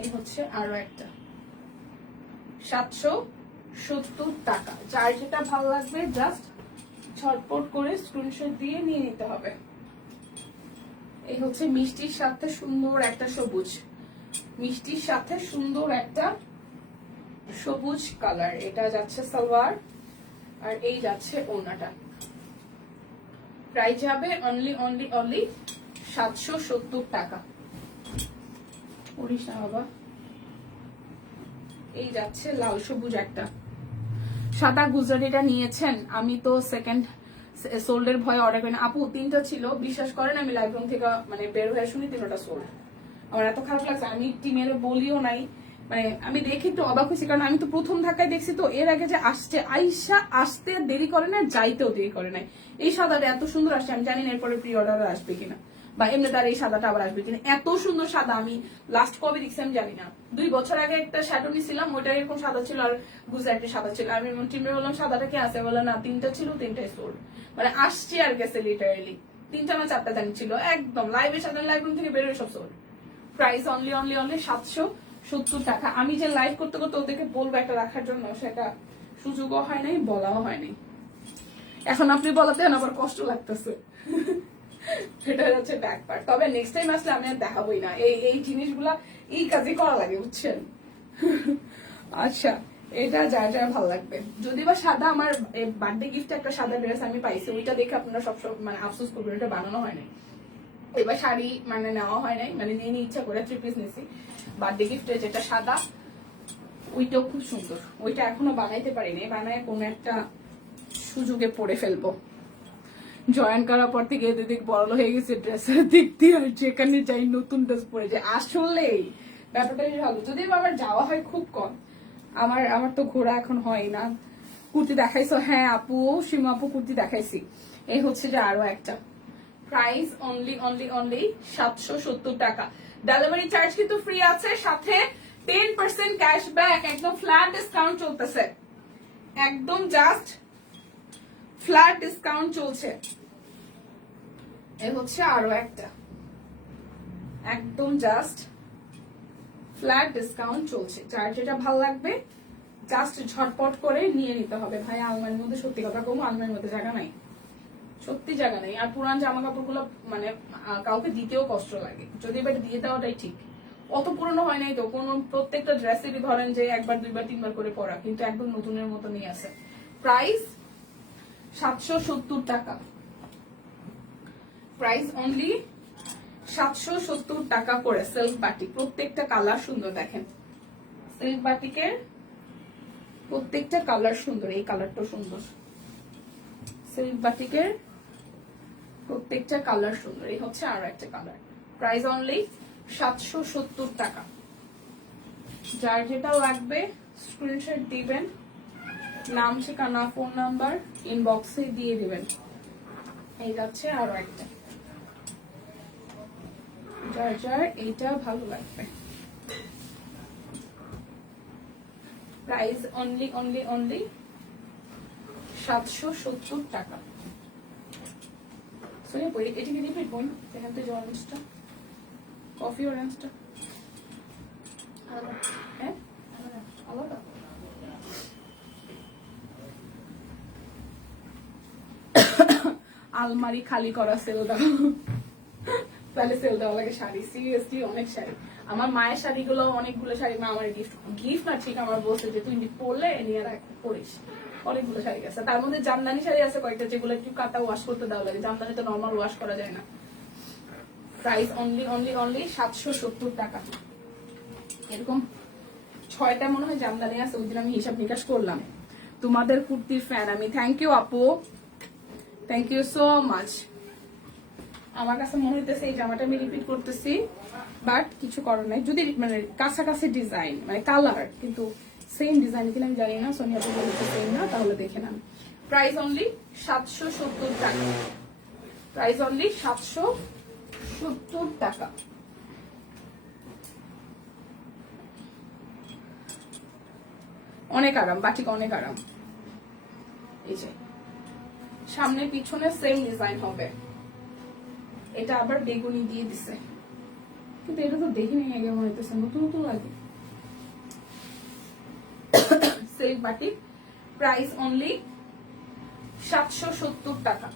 এই হচ্ছে আরো একটা 770 টাকা। যার যেটা ভালো লাগবে জাস্ট ঝটপট করে স্ক্রিনশট দিয়ে নিয়ে নিতে হবে। এই হচ্ছে মিষ্টির সাথে সুন্দর একটা সবুজ, মিষ্টির সাথে সুন্দর একটা সবুজ কালার। এটা যাচ্ছে সালোয়ার, আর এই যাচ্ছে ওড়নাটা। প্রাইস যাবে অনলি অনলি অনলি 770 টাকা। ওড়িশা বাবা। এই যাচ্ছে লাল সবুজ একটা, সাদা গুজরাটিটা নিয়েছেন। আমি তো সেকেন্ড সোল্ডের ভয়ে অর্ডার করি না আপু। 3টা ছিল, বিশ্বাস করেন আমি লাইভ রুম থেকে মানে বের হয়ে শুনি 3টা সোল্ড। আমার এত খারাপ লাগছে, আমি টিমের বলিও নাই, মানে আমি দেখে একটু অবাক হয়েছি, কারণ আমি তো প্রথম ধাক্কায় দেখছি। তো এর আগে যে আসছে, আইসা আসতে দেরি করে না, যাইতেও দেরি করে নাই। এই সাদাটা এত সুন্দর আসছে, আমি জানি না এরপরে প্রি অর্ডার আসবে কিনা, বা এমনি তার এই সাদাটা আবার আসবে কিনা। এত সুন্দর সাদা আমি লাস্ট কবে দেখছি আমি জানি না। 2 বছর আগে একটা শ্যাডো নিছিলাম, ওইটা এরকম সাদা ছিল, আর গুজরাটি সাদা ছিল। আমি টিমে বললাম সাদাটা কি আছে, বলে না 3টা ছিল, 3টাই সোল্ড। মানে আসছে আর গেছে লিটারালি। 3টা না 4টা জানি ছিল, একদম লাইভে সাদা, লাইভ রুম থেকে বেরোয় সব sold. Price only only only 770 টাকা। আমি যে লাইভ করতে করতে ওদেরকে বলবো একটা রাখার জন্য, সেটা সুযোগও হয় নাই, বলাও হয়নি। এখন আপনি বলাতে আবার কষ্ট লাগতেছে। এটা হচ্ছে ব্যাক পার্ট। তবে নেক্সট টাইম আসলে আমি আর দেখাবোই না। এই জিনিসগুলা এই কাজে করা লাগে, বুঝছেন। আচ্ছা, এটা যার যার ভালো লাগবে। যদি বা সাদা, আমার বার্থডে গিফট একটা সাদা ড্রেস আমি পাইছি, ওইটা দেখে আপনারা সব মানে আফসোস করবেন, এটা বানানো হয় নাই। এবার শাড়ি মানে নেওয়া হয় নাই, মানে নিয়ে ইচ্ছা করে 3 পিস নিছি। বার্থডে গিফটে যেটা সাদা, ওইটাও খুব সুন্দর। ওইটা এখনো বানাইতে পারিনি, বানায় কোনো একটা সুযোগে পরে ফেলবো। জয়েন করার পর থেকে এদের দিক বড় হয়ে গেছে ড্রেসের দিক দিয়ে, আর যেখানে যাই নতুন ড্রেস পরে যায়। আসলে ব্যাপারটা ভালো, যদিও আমার যাওয়া হয় খুব কম। আমার তো ঘোরা এখন হয় না। কুর্তি দেখাইছো? হ্যাঁ আপু, সীমা আপু কুর্তি দেখাইছি। এই হচ্ছে যে আরো একটা। প্রাইস অনলি অনলি অনলি 770 টাকা। ডেলিভারি চার্জ কিন্তু ফ্রি আছে, সাথে 10% ক্যাশব্যাক। একদম ফ্ল্যাট ডিসকাউন্ট চলতেছে, একদম জাস্ট ফ্ল্যাট ডিসকাউন্ট চলছে। এ হচ্ছে আরো একটা, একদম জাস্ট ফ্ল্যাট ডিসকাউন্ট চলছে। যার যেটা ভালো লাগবে জাস্ট ঝটপট করে নিয়ে নিতে হবে। ভাই আলমারির মধ্যে সত্যি কথা কম, আলমারির মধ্যে জায়গা নাই, সত্যি জায়গা নেই। আর পুরান জামা কাপড় গুলো মানে কাউকে দিতেও কষ্ট লাগে, যদি এবার দিয়ে দেওয়াটাই ঠিক। অত পুরনো হয় নাই তো, কোন প্রত্যেকটা ড্রেসেরই ধরেন যে 1বার 2বার 3বার করে পরা, কিন্তু একদম নতুনের মতো নিয়ে আসে। প্রাইস 770 টাকা। প্রাইস অনলি 770 টাকা করে। সিল্ক বাটিক, প্রত্যেকটা কালার সুন্দর। দেখেন সিল্ক বাটিকের প্রত্যেকটা কালার সুন্দর। এই কালারটাও সুন্দর, সিল্ক বাটিকের প্রত্যেকটা কালার সুন্দর। এই হচ্ছে আরো একটা কালার। প্রাইস অনলি 770 টাকা। যার যেটা লাগবে স্ক্রিনশট দিবেন, নাম ঠিকানা ফোন নাম্বার ইনবক্সে দিয়ে দিবেন। এই যাচ্ছে আরো একটা। যার যার এইটা ভালো লাগবে। প্রাইস অনলি অনলি অনলি 770 টাকা। সোনিয়া বই এটিকে রিপিট বোন, এখান থেকে অরেঞ্জটা, কফি অরেঞ্জটা হ্যাঁ আলাদা। আলমারি খালি করা সেল দাও, তাহলে সেল দেওয়া লাগে শাড়ি, সিরিয়াসলি অনেক শাড়ি। আমার মায়ের শাড়িগুলো অনেকগুলো শাড়ি মা আমার গিফট না ঠিক আমার বলছে যে তুই পরলে নিয়ে রাখ পরিস, অনেকগুলো শাড়ি আছে। তার মধ্যে জামদানি শাড়ি আছে কয়েকটা যেগুলো একটু কাটা ওয়াশ করতে দেওয়া লাগে, জামদানি তো নর্মাল ওয়াশ করা যায় না। প্রাইস অনলি অনলি অনলি 770 টাকা। এরকম 6টা মনে হয় জামদানি আছে, ওই দিন আমি হিসাব নিকাশ করলাম। তোমাদের কুর্তির ফ্যান আমি, থ্যাংক ইউ আপু, থ্যাংক ইউ সো মাচ। আমার কাছে মনে হইতেছে এই জামাটা আমি রিপিট করতেছি, বাট কিছু করার নাই। যদি মানে কাছাকাছি ডিজাইন মানে কালার কিন্তু সেম ডিজাইন কিনা আমি জানি না, সোনিয়া তো বলতে সেম না, তাহলে দেখে নেন। প্রাইস অনলি 770 টাকা, প্রাইস অনলি 770 টাকা। অনেক আরাম, বাটিক অনেক আরাম। এই যে সামনে পিছনে সেম ডিজাইন হবে। এটা আবার বেগুনি দিয়ে দিছে, কিন্তু এটা তো দেখি নাই আগে, মনে হইতেছে নতুন নতুন লাগে। সিল্ক বাটিক, প্রাইস অনলি 770 টাকা।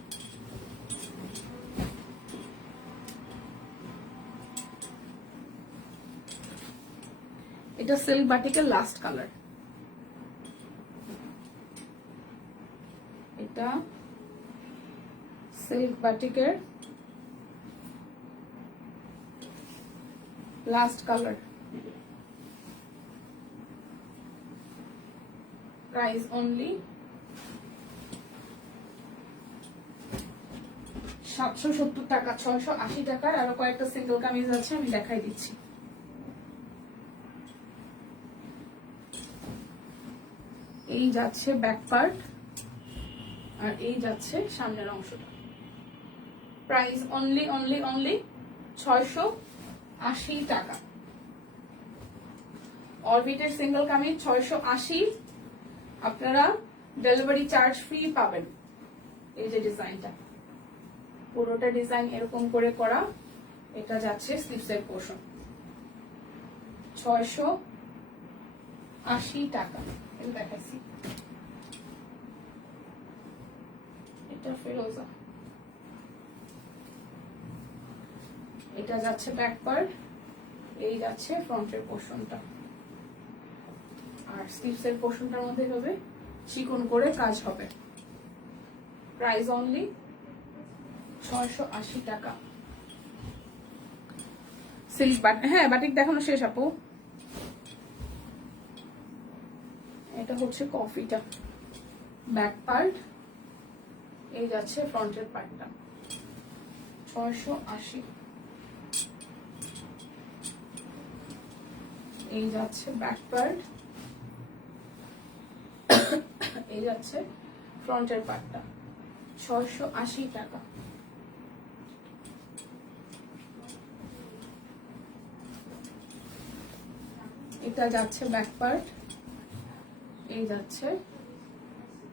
এটা সিল্ক বাটিকের লাস্ট কালার, এটা সিল্ক বাটিকের লাস্ট কালার। প্রাইস অনলি 770 টাকা। 680 টাকার আরো কয়েকটা সিঙ্গেল কামিজ আছে, আমি দেখাই দিচ্ছি। এই যাচ্ছে ব্যাক পার্ট আর এই যাচ্ছে সামনের অংশটা। প্রাইস অনলি অনলি অনলি 680 টাকা। অরবিটের সিঙ্গেল কামিজ 680, আপনারা ডেলিভারি চার্জ ফ্রি পাবেন। এই যে ডিজাইনটা, পুরোটা ডিজাইন এরকম করে করা, এটা যাচ্ছে স্লিভসের পোর্শন। 680 টাকা। এটা দেখাইছি, এটা ফিরোজা। এটা যাচ্ছে ব্যাক পার্ট, এই যাচ্ছে ফ্রন্টের পোর্শনটা, আর স্লিভসের পোর্শনটার মধ্যে হবে চিকন করে কাজ হবে। প্রাইস অনলি 680 টাকা। সিল্ক বাটিক, হ্যাঁ বাটিক দেখানো শেষ আপু। এটা হচ্ছে কফিটা, ব্যাক পার্ট, এই যাচ্ছে ফ্রন্টের পার্টটা। 680। এই যাচ্ছে ব্যাক পার্ট, এই যাচ্ছে ফ্রন্টের পার্টটা। 680 টাকা। এটা যাচ্ছে ব্যাক পার্ট, এই যাচ্ছে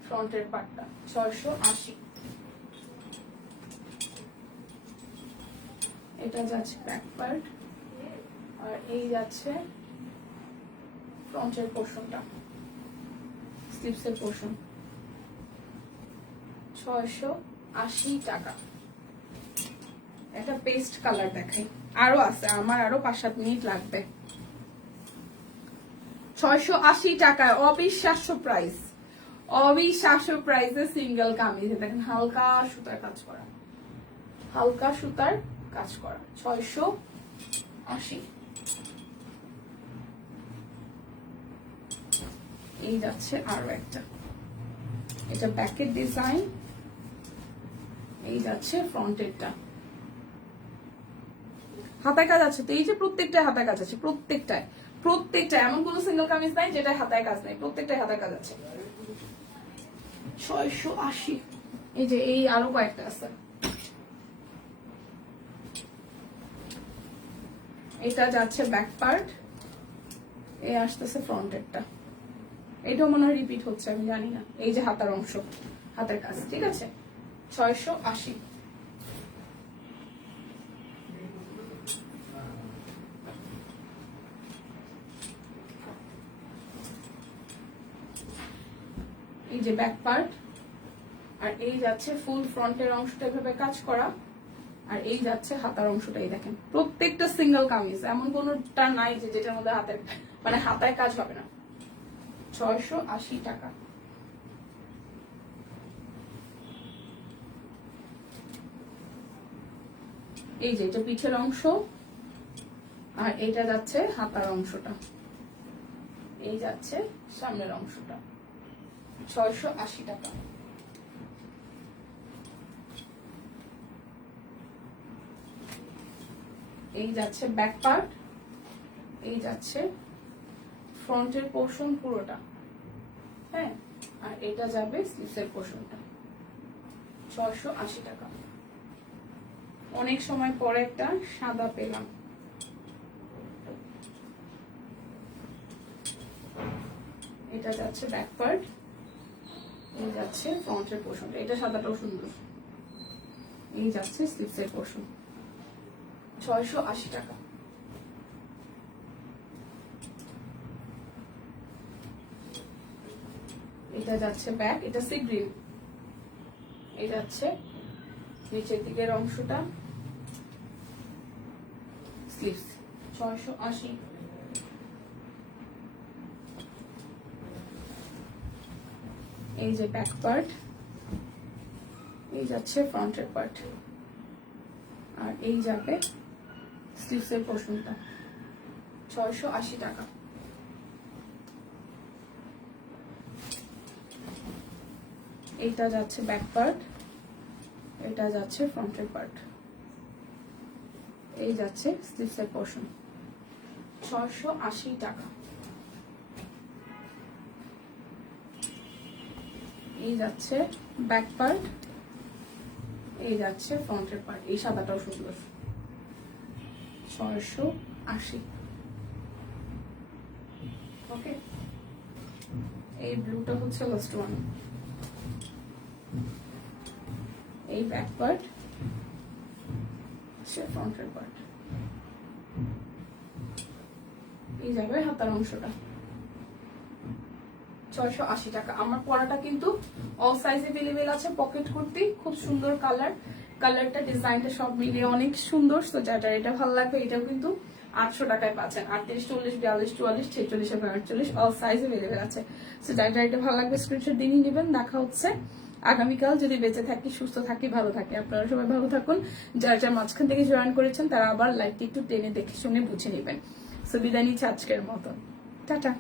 ফ্রন্টের পার্টটা। 680। এটা যাচ্ছে ব্যাক পার্ট আর এই যাচ্ছে ফ্রন্টের পোর্শনটা, স্লিভসের পোর্শন। 680 টাকা। একটা পেস্ট কালার দেখাই, আরো আছে, আমার আরো 5-7 মিনিট লাগবে। 680 টাকায় অবিশ্বাস্য প্রাইস, অবিশ্বাস্য প্রাইসে সিঙ্গেল কামিজ। দেখেন হালকা সুতার কাজ করা, হালকা সুতার কাজ করা। 680। এই যাচ্ছে আরো একটা, এটা ব্যাকের ডিজাইন, এই যাচ্ছে ফ্রন্টেরটা। হাতায় কাজ আছে তো, এই যে প্রত্যেকটা হাতায় কাজ আছে, প্রত্যেকটায় প্রত্যেকটা, এমন কোন সিঙ্গেল কামিজ নাই যেটা হাতায় কাজ নাই, প্রত্যেকটাই হাতায় কাজ আছে। 680। এই যে এই আরো কয়েকটা আছে, এটা যাচ্ছে ব্যাক পার্ট, এই আসতেছে ফ্রন্টেরটা। এটাও মনে হয় রিপিট হচ্ছে, আমি জানি না। এই যে হাতার অংশ, হাতের কাজ, ঠিক আছে। 680। এই যে ব্যাক পার্ট, আর এই যাচ্ছে ফুল ফ্রন্টের অংশটা এভাবে কাজ করা, আর এই যাচ্ছে হাতার অংশটাই দেখেন। প্রত্যেকটা সিঙ্গেল কামিজ, এমন কোনোটা নাই যে যেটার মধ্যে হাতের মানে হাতায় কাজ হবে না। 680 টাকা। এই যে এটা পিঠের অংশ, আর এইটা যাচ্ছে হাতার অংশটা, এই যাচ্ছে সামনের অংশটা। 680 টাকা। এই যাচ্ছে ব্যাক পার্ট, এই যাচ্ছে ফ্রন্টের পোর্শন পুরোটা, হ্যাঁ, আর এটা যাবে স্লিভসের পোর্শনটা। 680 টাকা। অনেক সময় পরে একটা সাদা পেলাম। এটা যাচ্ছে ব্যাক পার্ট, এই যাচ্ছে ফ্রন্টের পোর্শনটা, এটা সাদাটাও সুন্দর। এই যাচ্ছে স্লিভসের পোর্শন। 680 টাকা। এটা যাচ্ছে ব্যাক, এটা সি গ্রিন, এই যাচ্ছে নিচের দিকের অংশটা, স্লিভস। 680। এই যে ব্যাক পার্ট, এই যাচ্ছে ফ্রন্টের পার্ট, আর এই যাবে স্লিভসের পোর্শনটা। 680 টাকা। এইটা যাচ্ছে ব্যাক পার্ট, এটা যাচ্ছে ফ্রন্টের পার্ট, এই যাচ্ছে স্লিভসের পোর্শন। 680 টাকা। এই যাচ্ছে ব্যাক পার্ট, এই যাচ্ছে ফ্রন্টের পার্ট, এই সাদাটাও সুন্দর। 680। ওকে, এই ব্লুটা হচ্ছে লাস্ট ওয়ান। এই ব্যাক পার্ট, সে ফ্রন্টের পার্ট, এই যাবে হাতার অংশটা। 680 টাকা। আমার পরাটা কিন্তু অল সাইজ अवेलेबल আছে। পকেট কুর্তি, খুব সুন্দর কালার, কালারটা ডিজাইনটা সব মিলিয়ে অনেক সুন্দর। তো যার এটা ভালো লাগবে, এটাও কিন্তু 800 টাকায় পাচ্ছেন। 38, 40, 42, 44, 46 এবং 48 অল সাইজ अवेलेबल আছে। তো যার এটা ভালো লাগবে স্ক্রিনশট দিয়ে নেবেন। দেখা হচ্ছে আগামীকাল, যদি বেঁচে থাকি, সুস্থ থাকি, ভালো থাকি। আপনারা সবাই ভালো থাকুন। যারা মাঝখান থেকে জয়েন করেছেন তারা আবার লাইভটি একটু টেনে দেখে শুনে বুঝে নেবেন। সো বিদায় নিচ্ছি আজকের মতো, টাটা।